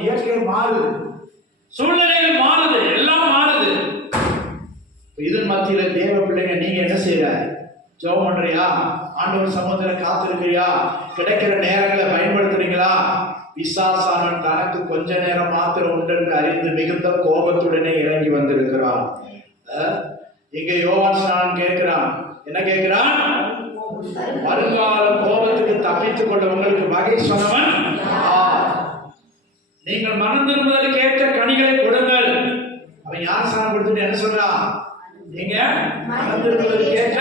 இயற்கை மாறுது, சூழ்நிலைகள் மாறுது, எல்லாம் மாறுது. இதன் மத்தியில தேவ பிள்ளைங்க நீங்க என்ன செய்யற? ஜெபம் பண்றியா? ஆண்டவர் சமூகத்துல காத்திருக்கிறியா? கிடைக்கிற நேரங்களை பயன்படுத்துறீங்களா? பிசாசானவன் தனக்கு கொஞ்ச நேரம் மாத்திரம் உண்டு என்று அறிந்து மிகுந்த கோபத்துடனே இறங்கி வந்திருக்கிறான். இங்க யோவான் ஸ்நானன் கேட்கிறான், என்ன கேட்கிறான்? வருங்கால கோபத்துக்கு தப்பித்துக் கொள்ள உங்களுக்கு வகை சொன்னவன் நீங்கள் மனம் திரும்புதல் கேட்ட கனிகளை கொடுங்கள். அவன் யார் ஸ்நானம் கொடுத்துட்டு என்ன சொல்றான்? நீங்க மனம் திரும்புதல் கேட்ட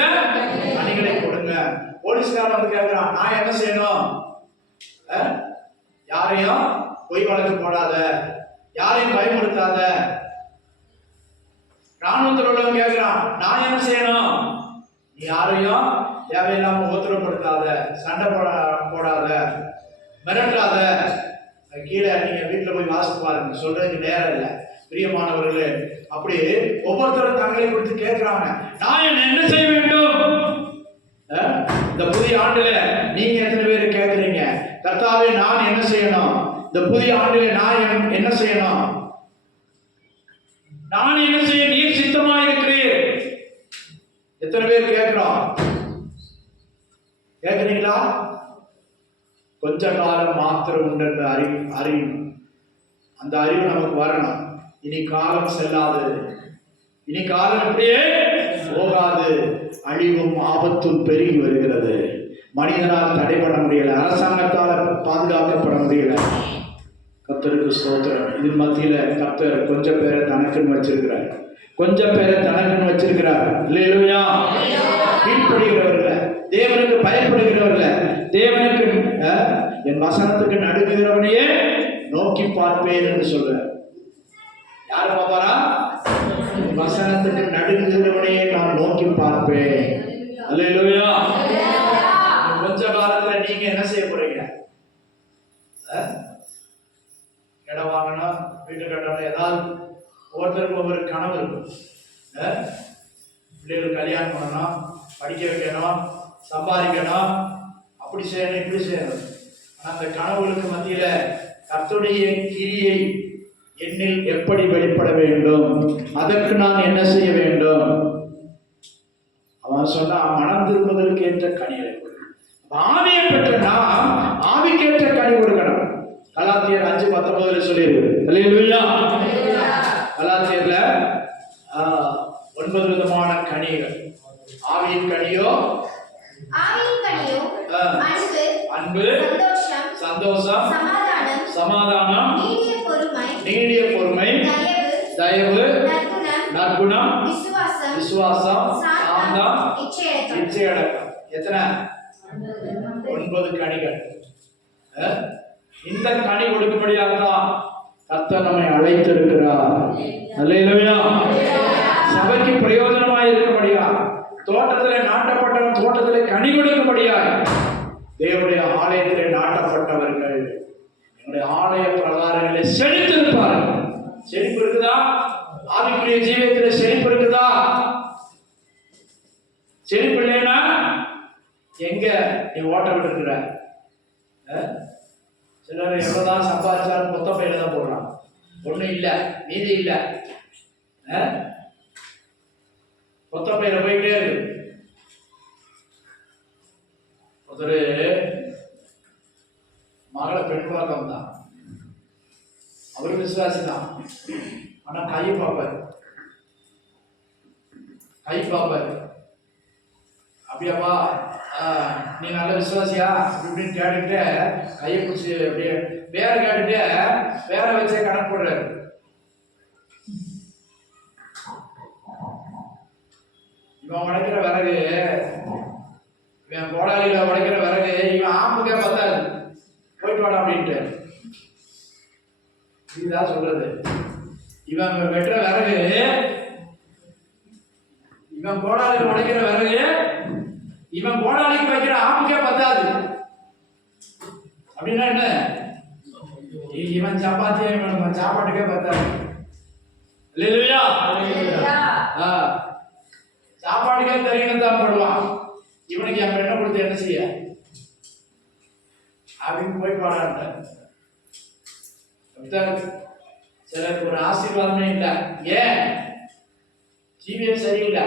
கனிகளை கொடுங்க. போலீஸ்காரன் வந்து கேட்கிறான், நான் என்ன செய்யணும்? யாரையும் பொய் வழக்கு போடாத, யாரையும் பயமுறுத்தாத. ராணுவத்தில் உள்ளவங்க கேட்கிறான், நான் என்ன செய்யணும்? நீ யாரையும் தேவையில்லாம உபத்திரப்படுத்தாத, சண்டை போடாத, மிரட்டாத. கீழே நீங்க வீட்டுல போய் வாசித்து பாருங்க, சொல்றதுக்கு நேரம் இல்லை. பிரியமானவர்களே, அப்படி ஒவ்வொருத்தரும் தங்களை குறித்து கேட்கிறாங்க, நான் என்ன செய்ய வேண்டும்? இந்த புதிய ஆண்டுல நீங்க எத்தனை பேர் கேட்கிறீங்க, கர்த்தாவே நான் என்ன செய்யணும்? இந்த புதிய ஆண்டுல நான் என்ன செய்யணும்? நான் என்ன செய்ய நீர் சித்தமா இருக்கிறீர்? எத்தனை பேர் கேட்கிறோம்? கேட்குறீங்களா? கொஞ்ச காலம் மாத்திரம் உண்டு என்று அறியணும். அந்த அறிவு நமக்கு வரணும். இனி காலம் செல்லாது, இனி காலம் இப்படியே போகாது, அழிவும் ஆபத்தும் பெருகி வருகிறது. மனிதனால் தடைபட முடியல, அரசாங்கத்தால் பாதுகாக்கப்பட முடியல. கர்த்தருக்கு ஸ்தோத்திரம். இது மத்தியில கர்த்தர் கொஞ்சம் பேரை தனக்குன்னு வச்சிருக்கிறார், கொஞ்சம் பேரை தனக்குன்னு வச்சிருக்கிறார். அல்லேலூயா. கீழ்ப்படுகிறவர்கள, தேவனுக்கு பயப்படுகிறவர்கள, தேவனுக்கு என் வசனத்துக்கு நடுங்குகிறவனையே நோக்கி பார்ப்பேன் என்று சொல்றார். யாரு பாப்பாரா? வசனத்துக்கு நடுங்குகிறவனையே நான் நோக்கி பார்ப்பேன். அல்லேலூயா. கொஞ்ச காலத்துல நீங்க என்ன செய்ய போறீங்க? இடம் வாங்கணும், வீட்டு கட்டணும், ஏதாவது ஒவ்வொருத்தருக்கு ஒவ்வொரு கனவு இருக்கும். பிள்ளைகள் கல்யாணம் பண்ணணும், படிக்க வைக்கணும், சம்பாதிக்கணும், அப்படி செய்யணும், இப்படி செய்யணும். ஆனால் அந்த கனவுகளுக்கு மத்தியில கர்த்தருடைய கிரியை என்னில் எப்படி வெளிப்பட வேண்டும், அதற்கு நான் என்ன செய்ய வேண்டும்? அவன் சொன்னா மனம் திரும்புவதற்கு ஏற்ற கனியை ஆவியை பெற்ற நாம் ஆவிக்கேற்ற கனி கொடுக்கணும். கலாத்தியர் 5:19 சொல்லியிருக்கு. அல்லேலூயா. கலாத்தியர்ல 9 விதமான கனிகள். ஆவியின் கனியோ அன்பு, சந்தோஷம், சமாதானம், நீடிய பொறுமை, தயவு, நற்குணம், விசுவாசம், சாந்தம், இச்சையடக்கம். எத்தனை? 9 கனிகள். இந்த கனி கொடுக்கும்படியாகத்தான் கர்த்தர் நம்மை அழைத்திருக்கிறார். அல்லேலூயா. சபைக்கு பிரயோஜனமாய் இருக்கும்படியா, தோட்டத்திலே நாட்டப்பட்டவன் தோட்டத்திலே கனி கொடுக்கும்படியாய் தேவனுடைய ஆலயத்திலே நாட்டப்பட்டவர்கள் என்னுடைய ஆலய பிரகாரங்களே செழித்திருப்பார்கள். செழிப்பு இருக்குதா? ஆவிக்குரிய ஜீவியத்திலே செழிப்பு இருக்குதா? செழிப்பு இல்லைன்னா எங்க நீ ஓட்ட விட்டுருக்கிற? சிலர் எவ்வளவுதான் சம்பாதிச்சாலும் மொத்த பையில தான் போடுறான். ஒண்ணும் இல்லை, நீதி இல்லை, மொத்த பையில போயிட்டே இருக்கு. ஒருத்தர் மகளை பெண் பார்க்க வந்தான். அவரு விசுவாசி தான், ஆனா கை பார்ப்பார். அப்படியாப்பா, நீ நல்ல விசுவாசியா அப்படின்னு கேட்டுட்டு கையை பிடிச்சி அப்படியே வேற கேட்டுட்டு வேற வச்சே கணக்கு போடுறாரு. இவன் உடைக்கிற விறகு, இவன் கோடாலியில உடைக்கிற விறகு இவன் ஆம்புக்கே பார்த்தாரு. போயிட்டு வாடா அப்படின்ட்டு இதுதான் சொல்றது. இவன் வெட்டுற விறகு, இவன் கோடாலியில உடைக்கிற விறகு இவன் கோடாலிக்கு வைக்கிற ஆம்புக்கே பத்தாது. அப்படின்னா என்ன? இவன் சப்பாத்தியா இவன் சாப்பாட்டுக்கே பத்தாது. இல்லையா? சாப்பாட்டுக்கே தெரியணும் தான் போடுவான். இவனுக்கு என் பெண்ணை கொடுத்து என்ன செய்ய அப்படின்னு போய் பாடாட்ட சிலருக்கு ஒரு ஆசீர்வாதமே இல்லை. ஏன்? ஜீவியம் சரியில்லை.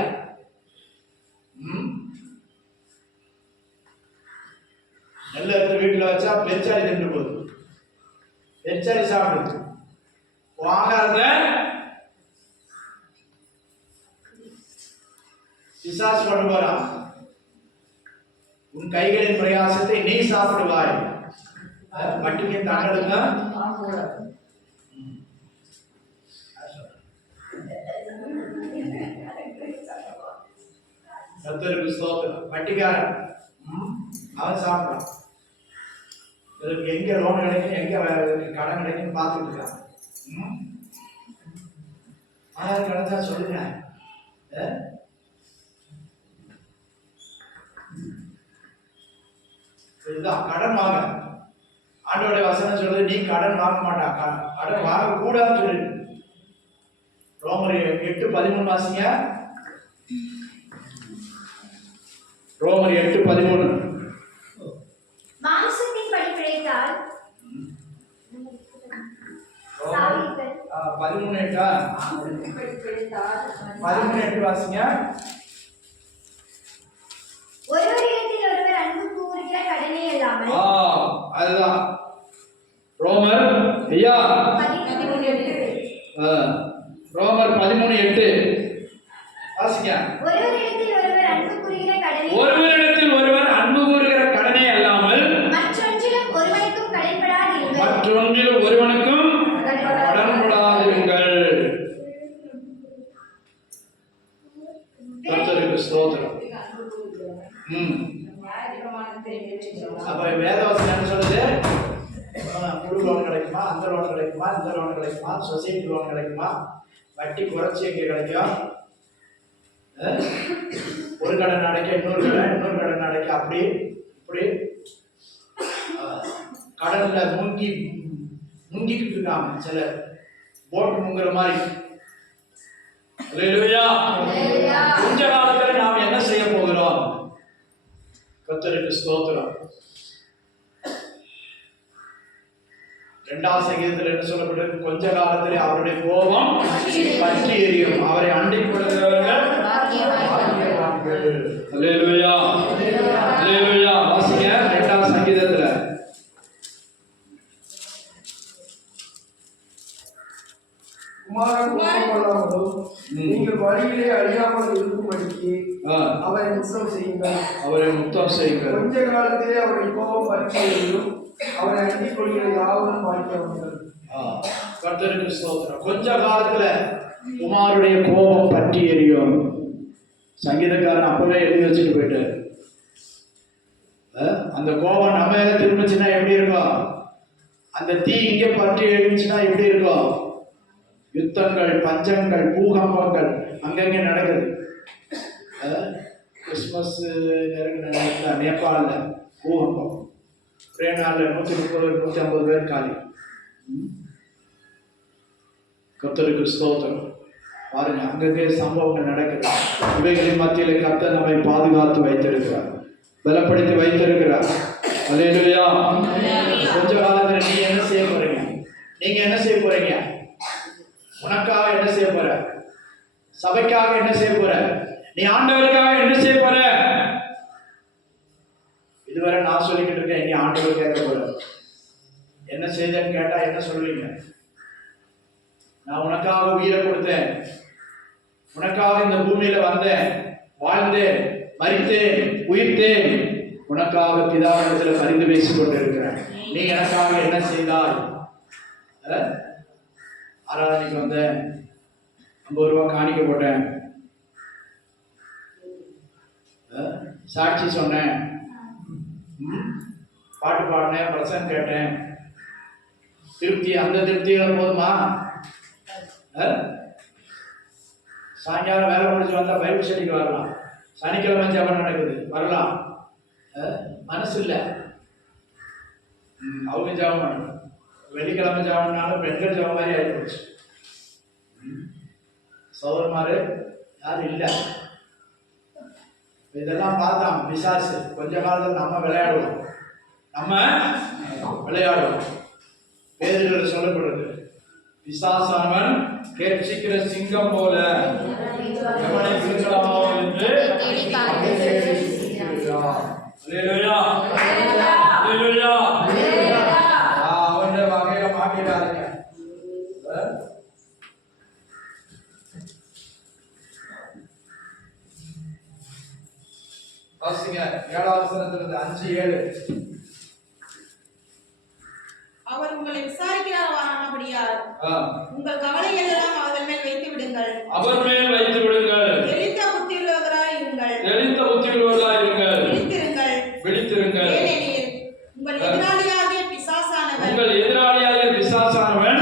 நெல்லை எடுத்து வீட்டில் வச்சா பெருச்சாடி தின்று போகுது, பெருச்சாடி சாப்பிடுது. வாங்காத பிசாசு கொண்டு போறான். உன் கைகளின் பிரயாசத்தை நீ சாப்பிடுவாய். மட்டுமே தங்களுக்கு கர்த்தருக்கு ஸ்தோத்திரம். பட்டிக்காரன் அவன் சாப்பிடலாம். இதற்கு எங்க லோன் கிடைக்கும், எங்க கடன் கிடைக்கும் பார்த்துட்டு இருக்கான். ஆயிரம் கிடைச்சா சொல்லுங்க. இதுதான் கடன் வாங்க. ஆண்டோடைய வசனம் சொல்றது நீ கடன் வாங்க மாட்டா, கடன் வாங்க கூடாதுன்னு சொல்லி. ரோமர் 8:13 வாசிங்க. ரோமர் 8:13. மாம்சத்தின் படி பிழைத்தால் 13:8 வாசிங்க. ஒருவரிடத்தில் ஒருவர் அன்பு இல்லாமல் அதுதான் ரோமர் ஐயா 13:8. ரோமர் 13:8 வாசிங்க. ஒருவரிடத்தில் ஒருவர் அன்பு கூறுகிற ஒருவரிடத்தில் ஒருவர் அன்பு கூறுகிற கடனே அல்லாமல் மற்றொன்றிலும் ஒருவனுக்கும் கடன்படாதிருங்கள். மற்றொன்றில் ஒருவனுக்கும் கடன்படாதிருங்கள். கர்த்தருக்கு ஸ்தோத்திரம். அப்ப வேதவசனம் என்ன சொல்லுது? முழு லோன் கிடைக்குமா, அந்த லோன் கிடைக்குமா, இந்த லோன் கிடைக்குமா, சொசைட்டி லோன் கிடைக்குமா, வட்டி குறைச்சி எங்க கிடைக்கும்? ஒரு கடன் அடைக்க இன்னொரு கடன் அடைக்க அப்படி இப்படி கடல்ல முங்கிக்கிட்டு இருக்காங்க சிலர், போட்டு முங்குற மாதிரி. அல்லேலூயா. கொஞ்ச காலத்துல நாம் என்ன செய்ய போகிறோம்? கர்த்தருக்கு ஸ்தோத்திரம். 2ஆம் சங்கீதத்தில் என்ன சொல்லப்பட்டிருக்கு? கொஞ்ச காலத்திலே அவருடைய கோபம் பற்றி எரியும், அவரை அண்டிக் கொள்கிறவர்கள் பாக்கியவான்கள். அல்லேலூயா. அல்லேலூயா. வாசிங்க 2ஆம் சங்கீதத்துல. குமாரன் கோபப்படாமலும் நீங்கள் வழியிலே அழியாமல் இருக்கும்படிக்கு அவரை முத்தம் செய்யுங்கள். அவரை முத்தம் செய்யுங்கள். கொஞ்ச காலத்திலே அவருடைய கோபம் பற்றி எரியும், அவரை அண்டிக் கொள்கிற யாவரும் பாக்கியவான்கள். கர்த்தருக்கு ஸ்தோத்திரம். கொஞ்ச காலத்துல குமாருடைய கோபம் பற்றி எரியும். சங்கீதக்காரன் அப்பவே எழுதி வச்சுட்டு போயிட்டாரு. அந்த கோபம் நம்ம திரும்பிச்சுன்னா எப்படி இருக்கும்? அந்த தீ இங்கே பற்றி எரிஞ்சுன்னா எப்படி இருக்கும்? யுத்தங்கள், பஞ்சங்கள், பூகம்பங்கள் அங்கங்கே நடக்குது. கிறிஸ்துமஸ் நெருங்கின நேரத்தில் நேபாளில் பூகம்பம், ஒரே நாளில் 130 150 பேர் காலி. கர்த்தருக்கு ஸ்தோத்திரம். பாருங்க, அங்கங்கே சம்பவங்கள் நடக்குது. இவைகளின் மத்தியில் கர்த்தர் நம்மை பாதுகாத்து வைத்திருக்கிறார், பலப்படுத்தி வைத்திருக்கிறார். அல்லேலூயா. கொஞ்ச காலத்துல நீங்க என்ன செய்ய போறீங்க? நீங்க என்ன செய்ய போறீங்க? உனக்காக என்ன செய்ய போற? சபைக்காக என்ன செய்ய போற? நீ ஆண்டவருக்காக என்ன செய்ய போற? இதுவரை நான் சொல்லிக்கிட்டு இருக்கேன், இனி ஆண்டவர் கேட்க போற. என்ன செய்தேன்னு கேட்டா என்ன சொல்லுவீங்க? நான் உனக்காக உயிரை கொடுத்தேன், உனக்காக இந்த பூமியில வந்தேன், வாழ்ந்தேன், மரித்தேன், உயிர்த்தேன், உனக்காக பிதாவிடத்தில் பரிந்து பேசிக் கொண்டிருக்கிறேன். நீ எனக்காக என்ன செய்தாய்? ஆராதனைக்கு வந்தேன், 50 ரூபா காணிக்க போட்டேன், சாட்சி சொன்னேன், பாட்டு பாடினேன், பிரசங்கம் கேட்டேன். திருப்தி, அந்த திருப்தியோட போதுமா? சாயங்காலம் வேலை முடிச்சு வந்தா பைபிள் ஸ்டடிக்கு வரலாம், சனிக்கிழமை ஜெபம் நடக்குது வரலாம், மனசு இல்லை, அவங்க ஜெபம் பண்ணணும். வெள்ளிக்கிழமை ஜெபம்னாலும் பெண்கள் ஜெபம் மாதிரி ஆகிப்போச்சு. சௌரமாரு யாரும் இல்லை. இதெல்லாம் பார்த்தான் பிசாசு. கொஞ்ச காலத்தில் நம்ம விளையாடுவோம், பேதுரு சொல்லப்படுறது, பிசாசானவன் கேட்சிக்கிற சிங்கம் போல எவனை விழுங்கலாமோ என்று அவனுடைய வகையில மாட்டிடாதீங்க. வாசிங்க 7ஆம் வசனத்திலிருந்து 5-7. அவர் உங்களை விசாரிக்கிறாரானபடியால் உங்கள் கவலைகள் எல்லாம் அவர் மேல் வைத்து விடுங்கள். அவர் மேல் வைத்து விடுங்கள். தெளிந்த புத்தியுள்ளவராய் இருங்கள். தெளிந்த புத்தியுள்ளவராய் இருங்கள். விழித்திருங்கள். விழித்திருங்கள். ஏனெனில் உங்கள் எதிராளியாகிய பிசாசானவன்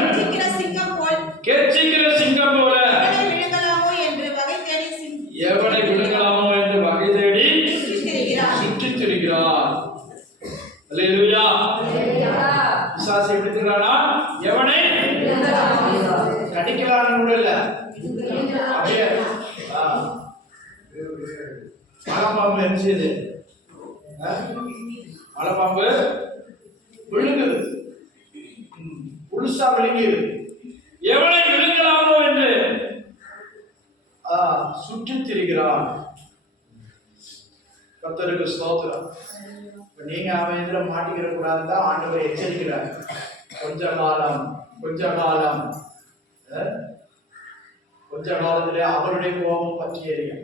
கெர்ச்சிக்கிற சிங்கம் போல எவனை விழுங்கலாமோ என்று வகை தேடி சுற்றித் திரிகிறார். அல்லேலூயா. பிசாசு எப்படி திரிகிறானா? எவனை கடிக்கலான்னு கூட இல்ல, அப்படியே மலைப்பாம்பு எரிச்சது, மலைப்பாம்பு விழுங்குது, புதுசா விழுங்கிது. எவனை விழுங்கலாமோ என்று சுற்றித் திரிகிறான். கர்த்தருக்கு ஸ்தோத்திரம். நீங்க அவன் இதுல மாட்டிக்கிற கூடாதுன்னு தான் ஆண்டவர் எச்சரிக்கிறார். கொஞ்ச காலம் கொஞ்ச காலத்துல அவருடைய கோபம் பற்றி எரியும்.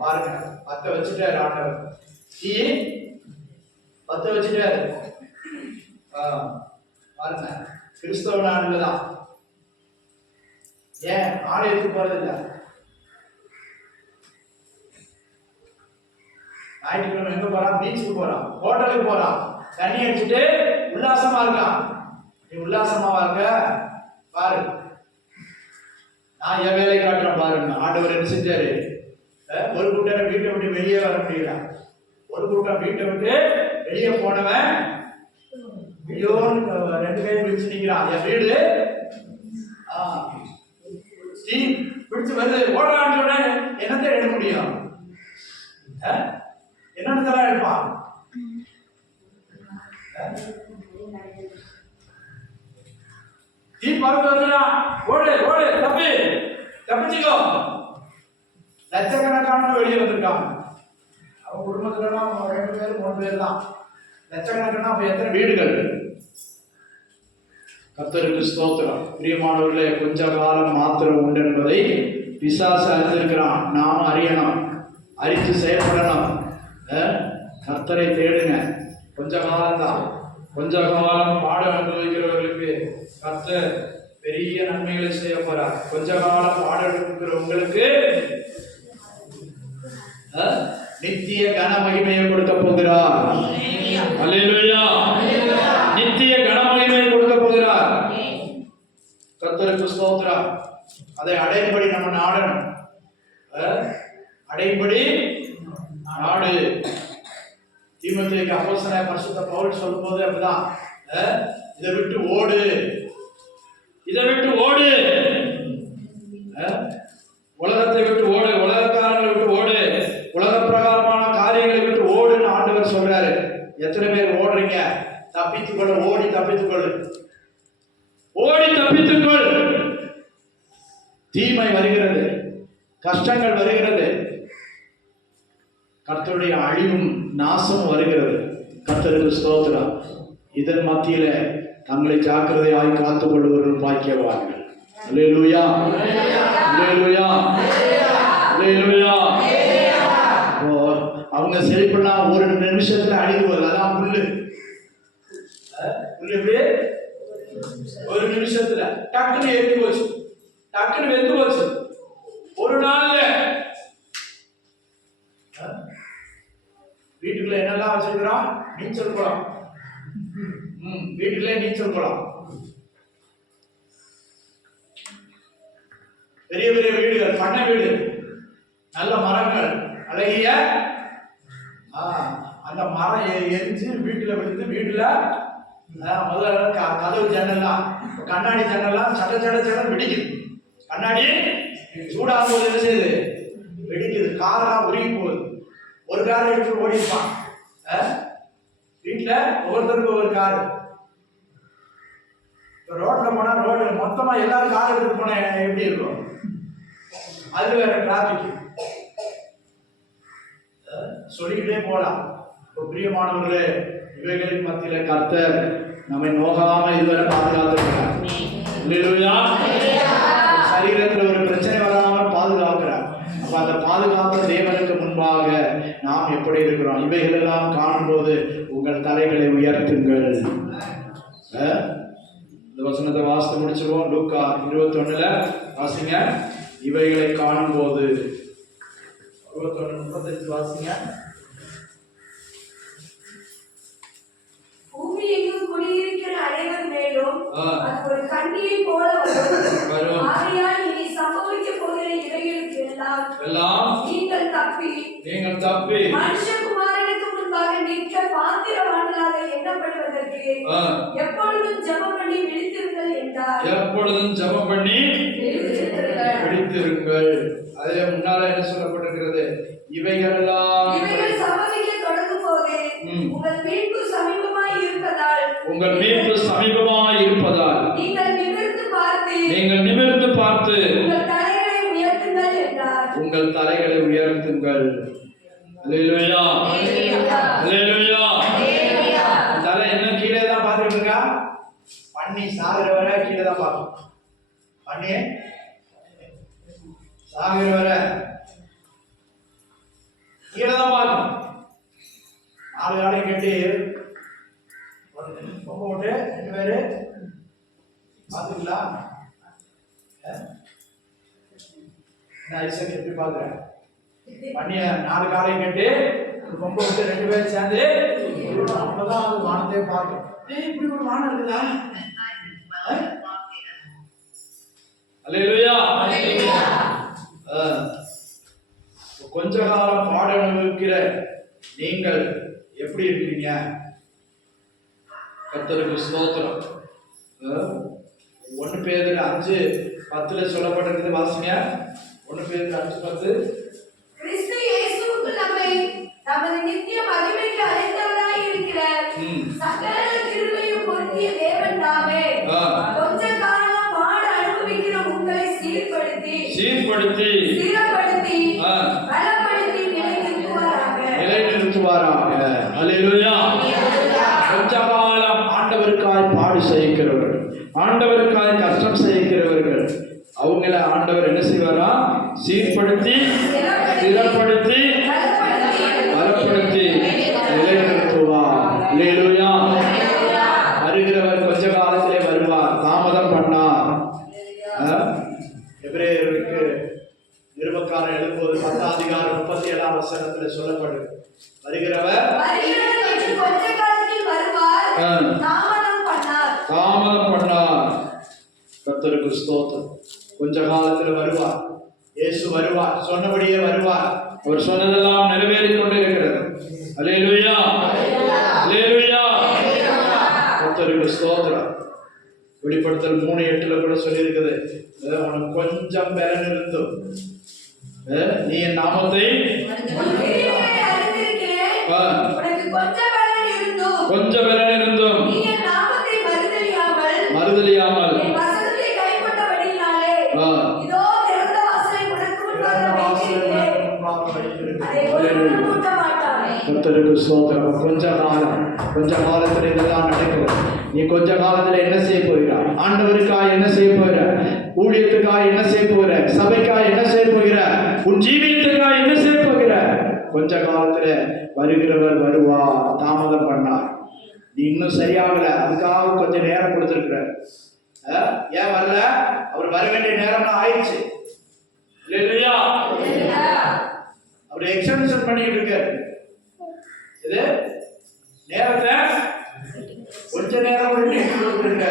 பாருங்க, பத்த வச்சுட்டாரு ஆண்டவர், தீ பத்த வச்சுட்டாரு. பாருங்க, கிறிஸ்தவ நாடுலதான் ஏன் ஆலயத்துக்கு போறது இல்ல? ஞாயிற்றுக்கிழமை எங்க போறான்? பீச்சுக்கு போறான், ஹோட்டலுக்கு போறான், தண்ணி அடிச்சுட்டு உல்லாசமா இருக்கான். நீ உல்லாசமாவா இருக்க? பாரு, நான் என் வேலை காட்டுறேன் பாருங்க. ஆண்டவர் என்ன செஞ்சாரு? ஒரு கூட்டம் வீட்டை விட்டு வெளியே வர முடியல. ஒரு கூட்டம் வீட்டை விட்டு வெளியே போனவன் ஐயோன்னு 2 பேரும் பிடிச்சு நிக்கிறான். என் வீடு பிடிச்சு வருது, ஓடுறான்னு சொன்ன என்னத்தை எடுக்க முடியும்? என்னன்னு எடுப்பான்? தீ பறந்து வருதுடா, ஓடு ஓடு, தப்பிச்சுக்கோ. லட்சக்கணக்கான வெளியே வந்திருக்காங்க. அவன் குடும்பத்துல 2 பேர் 3 பேர் தான். லட்சக்கணக்கான அப்ப எத்தனை வீடுகள்? கர்த்தருக்கு ஸ்தோத்திரம். பிரியமானவர்களே, கொஞ்ச காலம் மாத்திரம் உண்டு என்பதை பிசாசு அறிந்திருக்கிறான். நாம அறியணும், அறிந்து செயல்படணும். கர்த்தரை தேடுங்க. கொஞ்ச காலம் தான். கொஞ்ச காலம் பாடம் அனுபவிக்கிறவர்களுக்கு கர்த்தர் பெரிய நன்மைகளை செய்ய போறார். கொஞ்ச காலம் பாடம் அனுபவிக்கிற உங்களுக்கு நித்திய கன மகிமையை கொடுக்க போகிறார். அல்லேலூயா. நித்திய கன மகிமையை கொடுக்க போகிறார். கர்த்தருக்கு ஸ்தோத்திரம். அதை அடையும்படி நம்ம நாடணும். அடையும்படி நாடு. தீமோத்தேயுக்கு அப்போஸ்தலனாகிய பரிசுத்த பவுல் சொல்லும்போது அப்படிதான், இதை விட்டு ஓடு, இதை விட்டு ஓடு, உலகத்தை விட்டு ஓடு, உலகக்காரங்களை விட்டு ஓடு, உலக பிரகாரமான காரியங்களை விட்டு ஓடுன்னு ஆண்டவர் சொல்றாரு. எத்தனை பேர் ஓடுறீங்க? தப்பித்துக்கொள்ள, ஓடி தப்பித்துக்கொள்ளு, ஓடி தப்பித்துக்கொள். தீமை வருகிறது, கஷ்டங்கள் வருகிறது, கர்த்தருடைய அழிவும் நாசமும் வருகிறது. கர்த்தருக்கு ஸ்தோத்திரம். இதன் மத்தியில தங்களை ஜாக்கிரதையாய் காத்துக் கொள்வர்கள் பாக்கியவான்கள். அல்லேலூயா, அல்லேலூயா, அல்லேலூயா. அவங்க செழிப்பெல்லாம் ஒரு நிமிஷத்துல அழிவு வருது. அதான் புல்லு. புல்லு எப்படி ஒரு நிமிஷத்துல டக்குன்னு எரிஞ்சு போச்சு, டக்குன்னு வெந்து போச்சு. ஒரு நாள்ல வீட்டுக்குள்ள என்னெல்லாம் வச்சிருக்கிறோம்? நீச்சல் குளம். வீட்டுக்குள்ளே நீச்சல் குளம், பெரிய பெரிய வீடுகள், பண்ணை வீடு, நல்ல மரங்கள், அழகிய அந்த மரம் எரிஞ்சு வீட்டுல விழுந்து, வீட்டுல முதல்ல கதவு ஜன்னல்லாம், கண்ணாடி ஜன்னல்லாம் சட சட சட வெடிக்குது. கண்ணாடி சூடாகும் போது என்ன செய்யுது? வெடிக்குது. காரெல்லாம் உருகி போகுது. ஒரு கார் எடுத்து ஓடிப்பான். வீட்டுல ஒவ்வொருத்தருக்கும் ஒவ்வொரு காரு. ரோட்ல போனா ரோடு மொத்தமா எல்லாரும் கார் எடுத்து போனா எப்படி இருக்கும்? அது வேற டிராபிக். சொல்லிக்கிட்டே போலாம். பிரியமானவர்களே, இவைகளின் மத்தியில கர்த்தர் நம்மை நோகாம இதுவரை பாதுகாத்துக்கிறார். சரீரத்துல ஒரு பிரச்சனை வராமல் பாதுகாக்கிறார். அப்ப அந்த பாதுகாத்த தேவனுக்கு முன்பாக நாம் எப்படி இருக்கிறோம்? இவைகள் எல்லாம் காணும்போது உங்கள் தலைகளை உயர்த்துங்கள். இந்த வசனத்தை வாசித்து முடிச்சிருவோம். லூக்கா 21 வாசிங்க. இவைகளை காணும் போது 21:35 வாசிங்க. பூமி எங்கும் குடியிருக்கிற அனைவர் மேலும் அது ஒரு கண்ணியை போல வரும். ஆகையால் இனி சம்பவிக்க போகிற இவைகளுக்கு எல்லாம் நீங்கள் தப்பி மனுஷகுமாரனுக்கு முன்பாக நிற்க பாத்திரவான்களாக எண்ணப்படுவதற்கு எப்பொழுதும் ஜெபம் பண்ணி விழித்திருங்கள் என்றார். எப்பொழுதும் ஜெபம் பண்ணி விழித்திருங்கள். அதே முன்னால என்ன சொல்லப்பட்டிருக்கிறது? இவைகள் சம்பவிக்க தொடங்கும் போது உங்கள் மீட்பு சமீபமாய் இருப்பதால் நீங்கள் நிமிர்ந்து பார்த்து உங்கள் தலைகளை உயர்த்துங்கள். அல்லேலூயா, அல்லேலூயா. பண்ணி சாகுற வரை கீழே தான் பார்க்கணும். பண்ணி சாகுற வரை கீழே தான் பார்க்கணும். 4 காலையும் கட்டி பொங்க போட்டு 2 பேரு பார்த்துக்கலாம். நான் ஐசக் எப்படி பார்க்குறேன்? பண்ணிய 4 காலையும் கட்டி பொங்க விட்டு 2 பேரும் சேர்ந்து அப்பதான் அது வானத்தையே பார்க்கும். இப்படி ஒரு வானம் இருக்குதா? அல்லேலூயா. கொஞ்ச காலம் பாட அனுபவிக்கிற நீங்கள் எப்படி இருக்கீங்க? கர்த்தருக்கு ஸ்தோத்திரம். 1 பேதுரு 5:10 சொல்லப்பட்டிருக்கிறது, வாசிங்க. 1 பேதுரு 5:10. கிறிஸ்து இயேசுவுக்குள் நம்மை நமது நித்திய மகிமைக்கு அழைத்தவராய் இருக்கிற சகல கிருபையும் பொருந்திய தேவன் தாமே கொஞ்ச காலம் பாட அனுபவிக்கிற உங்களை சீர்படுத்தி ஸ்திரப்படுத்தி பலப்படுத்தி நிலைநிறுத்துவாராக. அல்லேலூயா. கொஞ்ச காலம் ஆண்டவருக்காய் பாடு செய்கிறவர்கள், ஆண்டவருக்காய் கஷ்டம் செய்கிறவர்கள், அவங்கள ஆண்டவர் என்ன செய்வாரா? சீர்படுத்தி ஸ்திரப்படுத்தி பலப்படுத்தி நிலைநிறுத்துவார். அல்லேலூயா. வருகிறவர் கொஞ்ச காலத்திலே வருவார், தாமதம் பண்ணார். எபிரேயருக்கு நிருபக்காரர் எழுதும்போது 10:37 சொல்லப்படுது, வருகிறவர் கொஞ்ச காலத்தில் வருவார், தாமதம் பண்ணார். கர்த்தருக்கு ஸ்தோத்திரம். கொஞ்ச காலத்துல வருவார், இயேசு வருவார், சொன்னபடியே வருவார். அவர் சொன்னதெல்லாம் நிறைவேறிக் கொண்டே இருக்கிறது. அல்லேலூயா. அல்லேலூயா. கர்த்தருக்கு ஸ்தோத்திரம். வெளிப்படுத்தல் 3:8 கூட சொல்லி இருக்குது, உனக்கு கொஞ்சம் பலன் இருந்தும் நீ என் நாமத்தை கொஞ்சம் பலன் இருந்தும் மறுதலியாமல் கர்த்தருக்கு ஸ்தோத்திரம். கொஞ்ச காலத்துல இதெல்லாம் நடக்கிறது. நீ கொஞ்ச காலத்துல என்ன செய்ய போகிறாய்? ஆண்டவருக்காய் என்ன செய்ய போகிற? ஊழியத்துக்காய் என்ன செய்ய போகிற? சபைக்காய் என்ன செய்ய போகிற? உன் ஜீவியத்துக்காய் என்ன செய்ய போகிற? கொஞ்ச காலத்துல வருகிறவர் வருவார், தாமதம் பண்ணார். நீ இன்னும் சரியாகல, அதுக்காக கொஞ்சம் நேரம் கொடுத்திருக்கிற. ஏன் வரல? அவர் வர வேண்டிய நேரம் ஆயிடுச்சு. இல்லையா? அவர் எக்ஸ்டென்ஷன் பண்ணிட்டு இருக்காரு. இது நேரத்தை கொஞ்ச நேரம் கொடுத்திருக்க.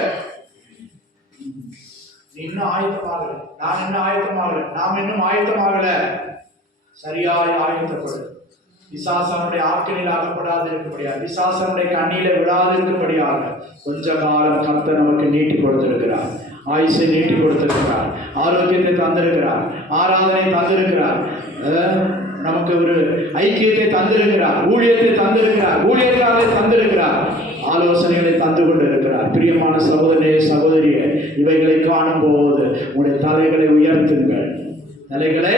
நீ இன்னும் ஆயத்தமாகல, நான் இன்னும் ஆயத்தமாகல, நாம் இன்னும் ஆயத்தமாகல. சரியாய் ஆயத்தப்படு. பிசாசனுடைய ஆக்கினில் ஆகப்படாது இருக்கும்படியாக, பிசாசனுடைய கண்ணியில விழாது இருக்கும்படியாக கொஞ்ச காலம் கர்த்தர் நமக்கு நீட்டி கொடுத்திருக்கிறார். ஆயுசை நீட்டி கொடுத்திருக்கிறார், ஆரோக்கியத்தை தந்திருக்கிறார், ஆராதனை தந்திருக்கிறார், நமக்கு ஒரு ஐக்கியத்தை தந்திருக்கிறார், ஊழியத்தை தந்திருக்கிறார், ஊழியர்களை தந்திருக்கிறார், ஆலோசனைகளை தந்து கொண்டிருக்கிறார். பிரியமான சகோதரனே சகோதரியே, இவைகளை காணும் போது உங்களுடைய தலைகளை உயர்த்துங்கள், தலைகளை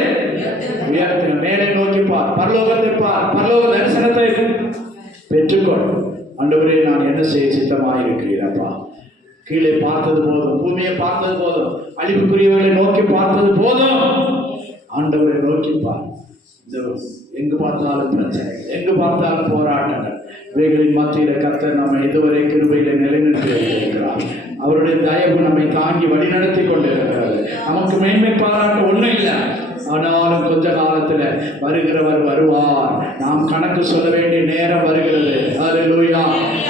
உயர்த்துங்கள். மேலே நோக்கி பார், பரலோகத்தை பார், பரலோக தரிசனத்தை பெற்றுக்கொள். ஆண்டவரே, நான் என்ன செய்ய சித்தமாக இருக்கிறீரப்பா? கீழே பார்த்தது போதும், பூமியை பார்த்தது போதும், அழிவுக்குரியவர்களை நோக்கி பார்த்தது போதும். ஆண்டவரை நோக்கி பார். எங்கு பார்த்தாலும் பிரச்சனை, எங்கு பார்த்தாலும் போராட்டங்கள், இவைகளின் மத்தியில கர்த்தர் நம்மை இதுவரை கிருபையில நிலைநிறுத்தி இருக்கிறார். அவருடைய தயவு நம்மை தாங்கி வழிநடத்தி கொண்டிருக்கிறது. நமக்கு மேன்மை பாராட்ட ஒன்றும் இல்லை. ஆனாலும் கொஞ்ச காலத்துல வருகிறவர் வருவார். நாம் கணக்கு சொல்ல வேண்டிய நேரம் வருகிறது. அல்லேலூயா.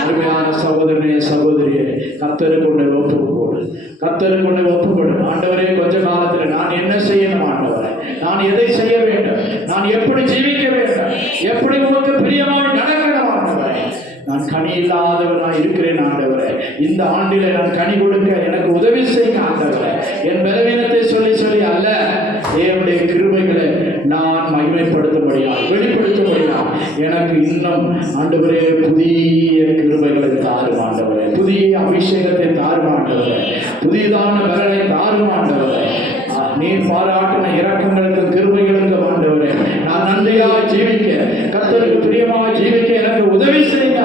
அருமையான சகோதரனே சகோதரியே, கர்த்தருக்கு உன்னை ஒப்புக்கொடு, கர்த்தருக்கு உன்னை ஒப்புக்கொடு. ஆண்டவரே, கொஞ்ச காலத்துல நான் என்ன செய்யணும் ஆண்டவரே? நான் எதை செய்ய வேண்டும்? நான் எப்படி ஜீவிக்க வேண்டும்? எப்படி உனக்கு பிரியமாக நடக்கணும் ஆண்டவரே? நான் கனி இல்லாதவனாய் இருக்கிறேன் ஆண்டவரே. இந்த ஆண்டில நான் கனி கொடுக்க எனக்கு உதவி செய்ய ஆண்டவரே. என் பலவீனத்தை சொல்லி சொல்லி அல்ல, தேவனுடைய கிருபைகளை நான் மகிமைப்படுத்தும்படியா, வெளிப்படுத்தும்படியா எனக்கு இன்னும் ஆண்டவரே புதிய கிருபைகளை தாரும் ஆண்டவரே, புதிய அபிஷேகத்தை தாரும் ஆண்டவரே, புதியதான பலனை தாரும் ஆண்டவரே. நீர் பாராட்டின இரக்கங்களுக்கு கிருபைகளுக்கு ஆண்டவரே, நான் நன்றியா ஜீவிக்க, கர்த்தருக்கு பிரியமாக ஜீவிக்க எனக்கு உதவி செய்ய.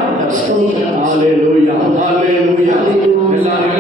ஹல்லேலூயா, ஹல்லேலூயா. எல்லாரும்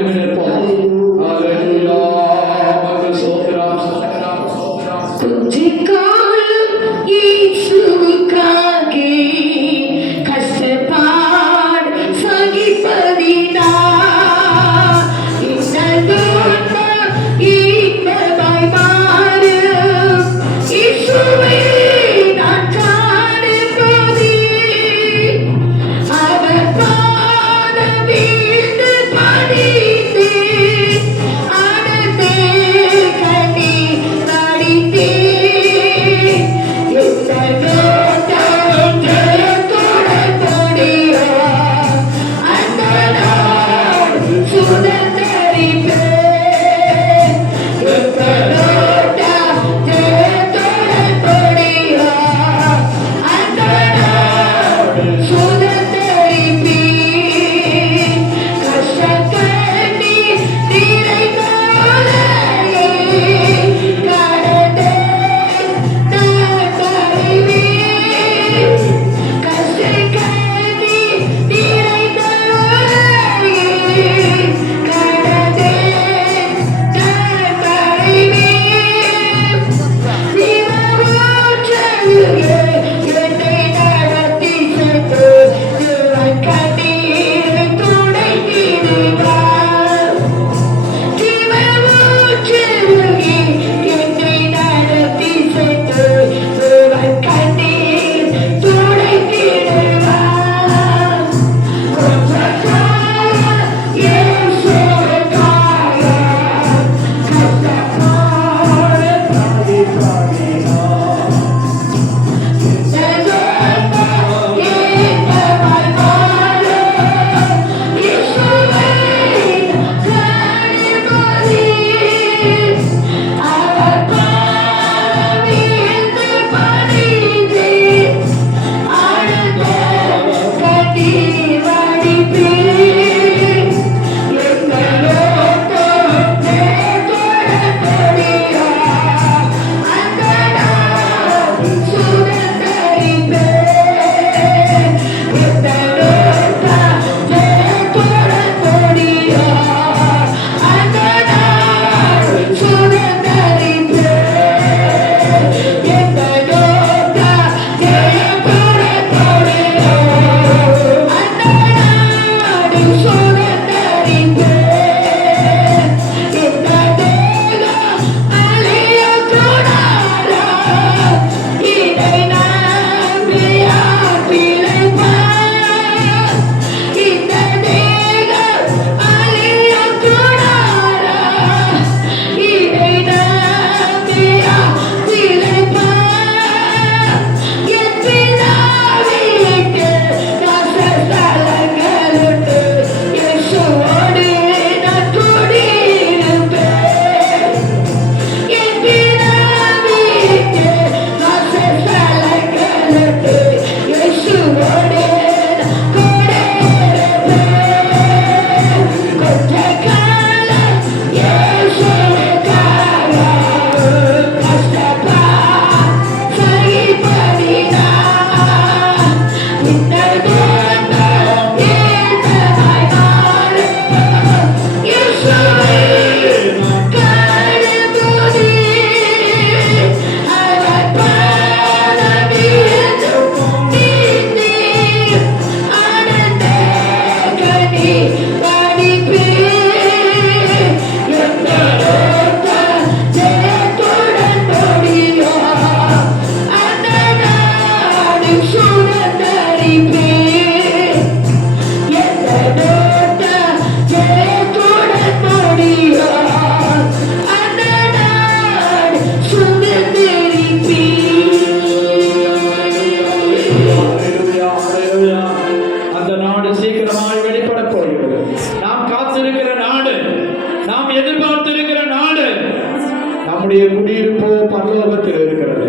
நம்முடைய குடியிருப்போ பரலோகத்தில் இருக்கிறது.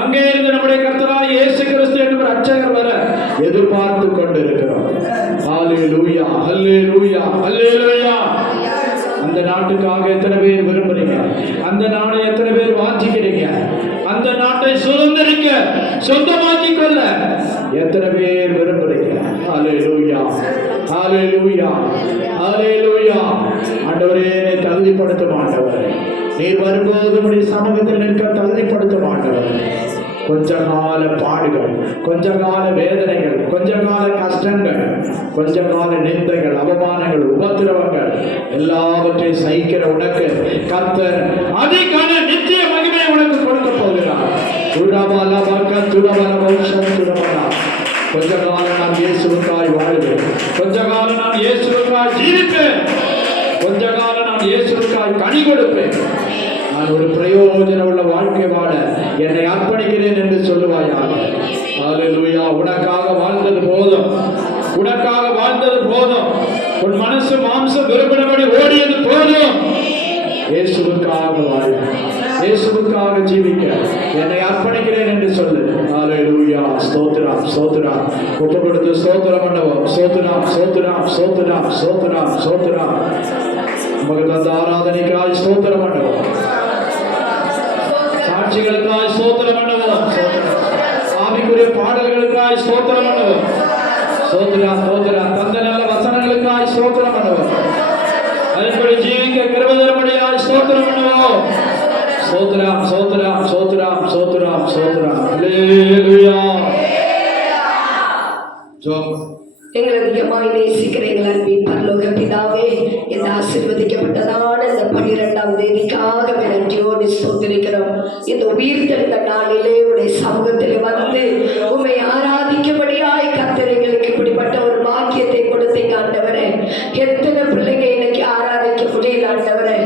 அங்கே இருந்து நம்முடைய கர்த்தராகிய இயேசு கிறிஸ்து என்ற ரட்சகர் வர எதிர்பார்த்து கொண்டிருக்கிறோம். ஹல்லேலூயா, ஹல்லேலூயா, ஹல்லேலூயா. அந்த நாட்டுக்காக எத்தனை பேர் விரும்புறீங்க? அந்த நாடை எத்தனை பேர் வாஞ்சிக்கிறீங்க? அந்த நாட்டை சுதந்திரிக்க, சொந்தமாக்கி கொள்ள எத்தனை பேர் விரும்புறீங்க? ஹல்லேலூயா, ஹல்லேலூயா, ஹல்லேலூயா. ஆண்டவரே, என்னை தகுதிப்படுத்தும் ஆண்டவரே. நீர் வரும்போது உம்முடைய சமூகத்தில் நிற்க தகுதிப்படுத்தும் ஆண்டவரே. கொஞ்ச கால பாடுகள், கொஞ்ச கால வேதனைகள், கொஞ்ச கால கஷ்டங்கள், கொஞ்ச கால நிந்தைகள், அவமானங்கள், உபத்திரவங்கள் எல்லாவற்றையும் சகிக்கிற உனக்கு கர்த்தர் அதிகான நித்திய மகிமை உனக்கு கொடுக்க போகிறார். கொஞ்ச காலம் நான் இயேசுவுக்காய் வாழ்வேன், கொஞ்ச காலம் நான் இயேசுவுக்காய் ஜீவிப்பேன், கொஞ்ச காலம் நான் இயேசுவுக்காய் கனி கொடுப்பேன். நான் ஒரு பிரயோஜனம் உள்ள வாழ்க்கை வாழ என்னை அர்ப்பணிக்கிறேன் என்று சொல்லுவாயாக. ஹல்லேலூயா. உனக்காக வாழ்ந்தது போதும், உனக்காக வாழ்ந்தது போதும். உன் மனசு மாம்சம் விரும்பினபடி ஓடியது போதும். இயேசுவுக்காக வாழ, இயேசுவுக்காக ஜீவிக்க என்னை அர்ப்பணிக்கிறேன் என்று சொல்லு. ஹல்லேலூயா. ஸ்தோத்திரம், ஸ்தோத்திரம். ஒப்பு கொடுத்து ஸ்தோத்திரம் பண்ணுவோம். ஸ்தோத்திரம், ஸ்தோத்திரம், ஸ்தோத்திரம், ஸ்தோத்திரம், ஸ்தோத்திரம். நமக்கு தந்த ஆராதனைக்காய் ஸ்தோத்திரம் பண்ணுவோம். சாட்சிகளுக்காய் ஸ்தோத்திரம் பண்ணுவோம். சாமிக்குரிய பாடல்களுக்காய் ஸ்தோத்திரம் பண்ணுவோம். ஸ்தோத்திரம், ஸ்தோத்திரம். தந்த நல்ல வசனங்களுக்காய் ஸ்தோத்திரம் பண்ணுவோம். அதன்படி ஜீவிக்க கிருபை தரும்படியாய் ஸ்தோத்திரம் பண்ணுவோம். ஸ்தோத்திரம், ஸ்தோத்திரம், ஸ்தோத்திரம், ஸ்தோத்திரம், ஸ்தோத்திரம். ஹல்லேலூயா. எங்களை அதிகமாய் நேசிக்கிற எங்கள் அன்பின் பரலோக பிதாவே, இந்த ஆசீர்வதிக்கப்பட்டதான இந்த 12ஆம் தேதிக்காக நன்றியோடு ஸ்தோத்திரிக்கிறோம். இந்த உயிர்த்தெழுந்த நாளிலே உடைய சமூகத்தில் வந்து உம்மை ஆராதிக்கும்படியாய் கர்த்தர் எங்களுக்கு இப்படிப்பட்ட ஒரு பாக்கியத்தை கொடுத்தீங்க ஆண்டவரே. எத்தனை பிள்ளைங்க இன்னைக்கு ஆராதிக்க முடியல ஆண்டவரே.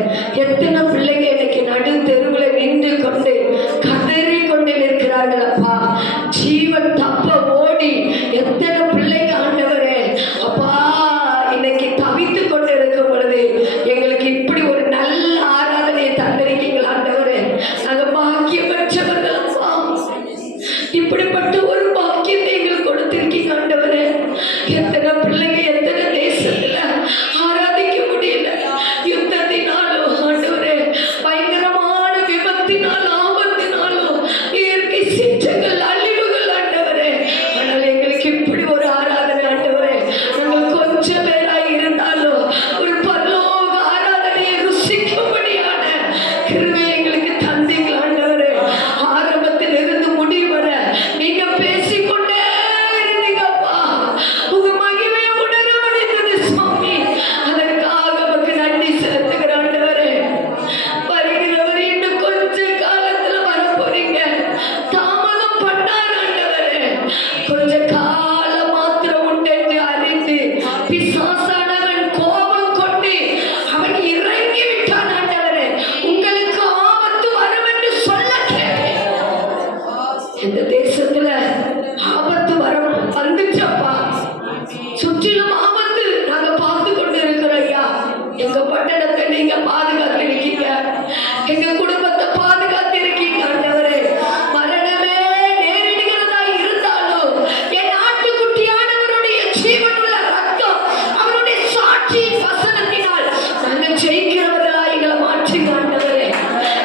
எத்தனை பிள்ளைங்க இன்னைக்கு நடு தெருவில் நின்று கொண்டு கதறி கொண்டு நிற்கிறார்கள் அப்பா. ஜீவன் தப்ப ஓடி எத்தனை பிள்ளைங்க ஆண்டவரே அப்பா இன்னைக்கு தவித்து கொண்டு இருக்கும் பொழுது எங்களுக்கு இப்படி ஒரு நல்ல ஆராதனையை தந்திருக்கீங்களா ஆண்டவரே. நாங்க பாக்கியம் பெற்றவர்கள் அப்பா. இப்படிப்பட்ட ஒரு பாக்கியத்தை எங்களுக்கு கொடுத்திருக்கீங்க ஆண்டவரே. எத்தனை பிள்ளைங்க எத்தனை தேசத்துல ஆராதிக்க முடியல. யுத்தத்தினாலும் ஆண்டவரே, பயங்கரமான விபத்தினாலும் ஆபத்தினாலும் இயற்கை சீற்றங்கள் அழிவுகள் ஆண்டவரே. ஆனால் எங்களுக்கு இப்படி ஒரு ஆராதனை ஆண்டவரே. நாங்கள் கொஞ்சம் பேராய் இருந்தாலும் ஒரு பரலோக ஆராதனையை ருசிக்கும்படியான கிருபை எங்களுக்கு தந்தீங்க ஆண்டவரே. ஆரம்பத்தில் இருந்து முடிவு வர நீங்க பேசிக்கொண்டே இருந்தீங்கப்பா. உங்க மகிமையை உணர முடிந்தது சுவாமி. அதற்காக நமக்கு நன்றி செலுத்துகிற ஆண்டவரே. வருகிறவர் இன்னும் கொஞ்ச காலத்துல வர போறீங்க. தாமதம் பண்ணார் ஆண்டவரே. கொஞ்ச காலம் மாத்திரம் உண்டென்று அறிந்து பிசாசானவன் கோபம் கொண்டு அவன் இறங்கி விட்டான் ஆண்டவரே. உங்களுக்கு ஆபத்து வரும் என்று சொல்ல கேட்டேன். இந்த தேசத்துல ஆபத்து வரும் வந்துச்சப்பா. சுற்றிலும் ஆபத்து நாங்க பார்த்து கொண்டு இருக்கிறோம் ஐயா. எங்க பட்டணத்தை நீங்க பாதுகாத்து இருக்கீங்க, எங்க குடும்பத்தை பாதுகாத்து இருக்கீங்க ஆண்டவரே. மரணமே நேரிடுகிறதா இருந்தாலும் என் ஆட்டுக்குட்டியானவருடைய ஜீவனுள்ள ரத்தம், அவருடைய சாட்சியின் வசனத்தினால் நாங்கள் ஜெயிக்கிறவர்களா எங்களை மாற்றுங்க ஆண்டவரே.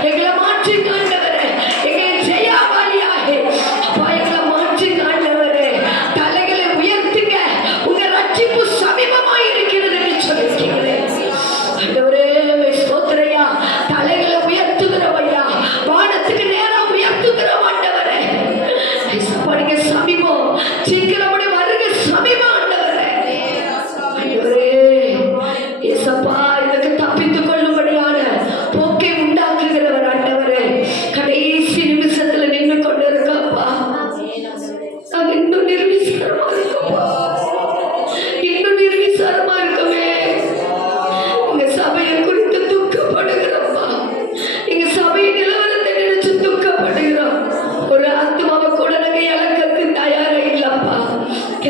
எங்களை மாற்றுங்க ஆண்டவரே. எங்களை ஜெயாவாளியாக அப்பா எங்களை மாற்றுங்க ஆண்டவரே. தலைகளை உயர்த்துங்க, உங்க ரட்சிப்பு சமீபமாய் இருக்கிறது என்று சொல்லியிருக்கீங்களே ஆண்டவரே. ஸ்தோத்திரையா. தலைகளை உயர்த்துகிறவையா, வானத்துக்கு நேரம் உயர்த்துகிறோம் ஆண்டவரே. நீங்க சமீபம், சீக்கிரப்படி வருக சமீபம் ஆண்டவரே. ஆண்டவரே ஏசப்பா, இதுக்கு தப்பித்துக் கொள்ளும்படியான போக்கை உண்டாக்குகிறவர் ஆண்டவரே. கடைசி நிமிஷத்துல நின்று கொண்டு இருக்கப்பா. நாங்க இன்னும் நிர்விசாரமா இருக்கோம்ப்பா. இன்னும் நிர்விசாரமா இருக்கவே. எங்க சபையை குறித்து துக்கப்படுகிறோம்ப்பா. எங்க சபையை நிலவரத்தை நினைச்சு துக்கப்படுகிறோம். ஒரு ஆத்மாவை கூட நாங்க இழக்கிறதுக்கு தயாரா இல்லப்பா.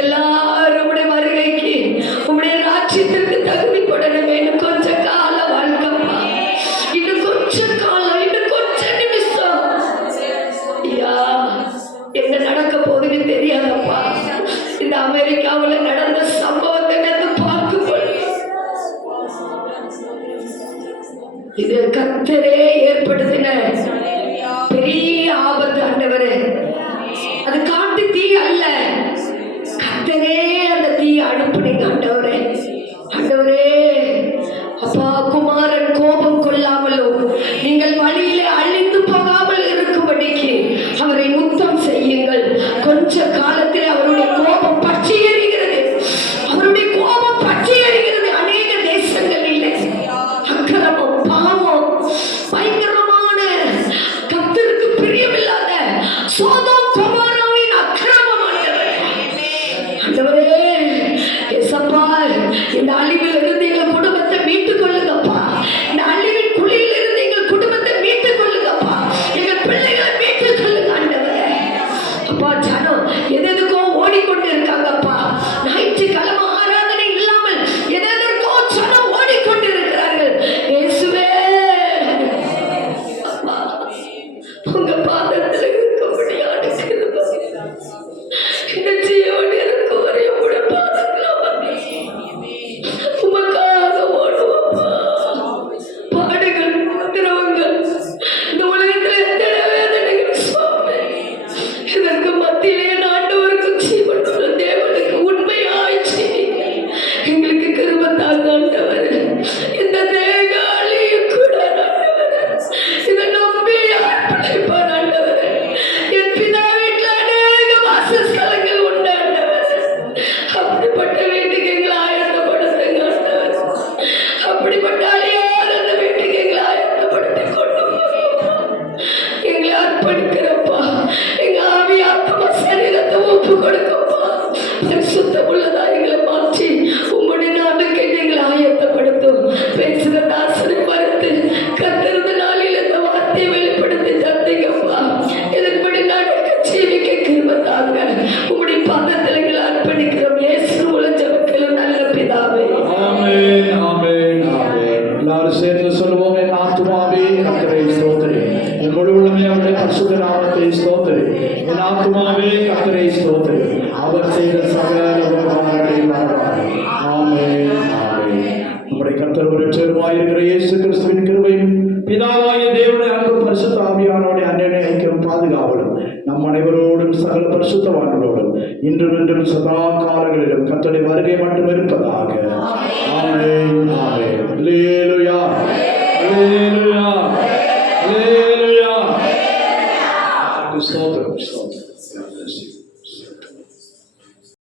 எல்லாரும் உடைய வருகைக்கு உடைய ராஜ்யத்திற்கு தகுதிப்படணும். இன்னும் கொஞ்ச கால வாழ்க்கப்பா. இன்னும் கொஞ்ச காலம், இன்னும் கொஞ்ச கர்த்தரே ஏற்படுத்தின பெரிய ஆபத்து ஆண்டவரே. அது காட்டு தீ அல்ல, கர்த்தரே அந்த தீ அனுப்புனீங்க ஆண்டவரே. ஆண்டவரே அப்பா, குமாரன் கோபம் கொள்ளாமலும் நீங்கள் வழியிலே அழிந்து போகாமல் இருக்கும்படிக்கு அவரை முத்தம் செய்யுங்கள். கொஞ்ச காலத்தில் அவருடைய கோபம் பற்றி எறிகிறது, அவருடைய கோபம் பற்றி எறிகிறது. அநேக தேசங்களில் அக்கிரமம், பாவம், பயங்கரமான கர்த்தருக்கு பிரியமில்லாத சோதோம் கொமோராவின் அக்கிரமம் ஆண்டவரே. ஏசப்பா, இந்த அழிவில் இருந்து எங்கள் குடும்பத்தை மீட்டுக் கொள்ளுங்கப்பா. இந்த அழிவின் குழியில் இருந்து எங்கள் குடும்பத்தை மீட்டுக் கொள்ளுங்கப்பா. எங்கள் பிள்ளைகளை மீட்டுக் கொள்ளுங்க ஆண்டவரே. அப்பா, ஜனம் எதற்கோ ஓடிக்கொண்டு இருக்காங்கப்பா. ஞாயிற்றுக்கிழமை ஆராதனை இல்லாமல் எதற்கோ ஜனம் ஓடிக்கொண்டு இருக்கிறார்கள். இயேசுவே, அப்பா, உங்க பாதத்தில் இருக்கும்படியான கிருபை இந்த ஜீவன் எனக்கு வரை உடைய பாதத்தில் உமக்காக ஓடுவோப்பா. பாடுகள், உத்திரவங்கள், இந்த உலகத்தில் எத்தனை வேதனைகள் சுவாமி, இதற்கு மத்தியிலே ஆண்டவருக்கு ஜீவன் உள்ள தேவனுக்கு உண்மையாய் செய்யுங்க. எங்களுக்கு கிருபை தாங்க ஆண்டவரே. இந்த தேக அழிய கூட ஆண்டவரே, இதை நம்பி அர்ப்பணிப்பார் ஆண்டவரே. என் பிதா வீட்டில் அநேக வாசஸ்தலங்கள் உண்டு ஆண்டவரே. அப்படிப்பட்ட வீட்டுக்கு எங்களை ஆயத்தப்படுத்துங்க ஆண்டவரே. அப்படிப்பட்ட அழியாத அந்த வீட்டுக்கு எங்களை ஆயத்தப்படுத்திக் கொண்டு எங்களை அர்ப்பணிக்கிறப்பா. எங்க ஆவி, ஆத்மா, சரீரத்தை ஒப்பு கொடுக்கப்பா. சுத்தம் உள்ளதா எங்களை மாற்றி உங்களுடைய நாட்டுக்கு எங்களை ஆயத்தப்படுத்தும். பேசுகிற தாசனை மறுத்து கத்திருந்த நாளில் இந்த வார்த்தையை வெளிப்படுத்தி தந்தீங்கப்பா. இதன்படி நடக்க ஜீவிக்க கிருபை தாங்க. உங்களுடைய பாதத்தில் எங்களை அர்ப்பணிக்கிறோம். இயேசு மூலம் ஜெபிக்கிறோம் நல்ல பிதாவே. ஆமென், ஆமென், ஆமென். எல்லாரும் சேர்ந்து சொல்லுவோம். என் ஆத்துமாவே கர்த்தரை ஸ்தோத்திரி, என் முழு உள்ளமே அவருடைய பரிசுத்த நாமத்தை ஸ்தோத்திரி. என் ஆத்துமாவே கர்த்தரை ஸ்தோத்திரி, அவர் செய்த சகல உபகாரங்களை மறவாதே. ஆமென், ஆமென். நம்முடைய கர்த்தர் ஒரு சேர்வாயிருக்கிற இயேசு கிறிஸ்துவின் கிருபையும் பிதாவாகிய தேவனுடைய அன்பும் பரிசுத்த ஆவியானவருடைய அன்பின் ஐக்கியம் பாதுகாவலும் நம் அனைவரோடும் சகல பரிசுத்தவான்களோடும் இன்றும் என்றும் சதா காலங்களிலும் கர்த்தருடைய வருகை மட்டும் இருப்பதாக. ஆமென், ஆமென். அல்லேலூயா, அல்லேலூயா, அல்லேலூயா. ஸ்தோத்திரம், ஸ்தோத்திரம்.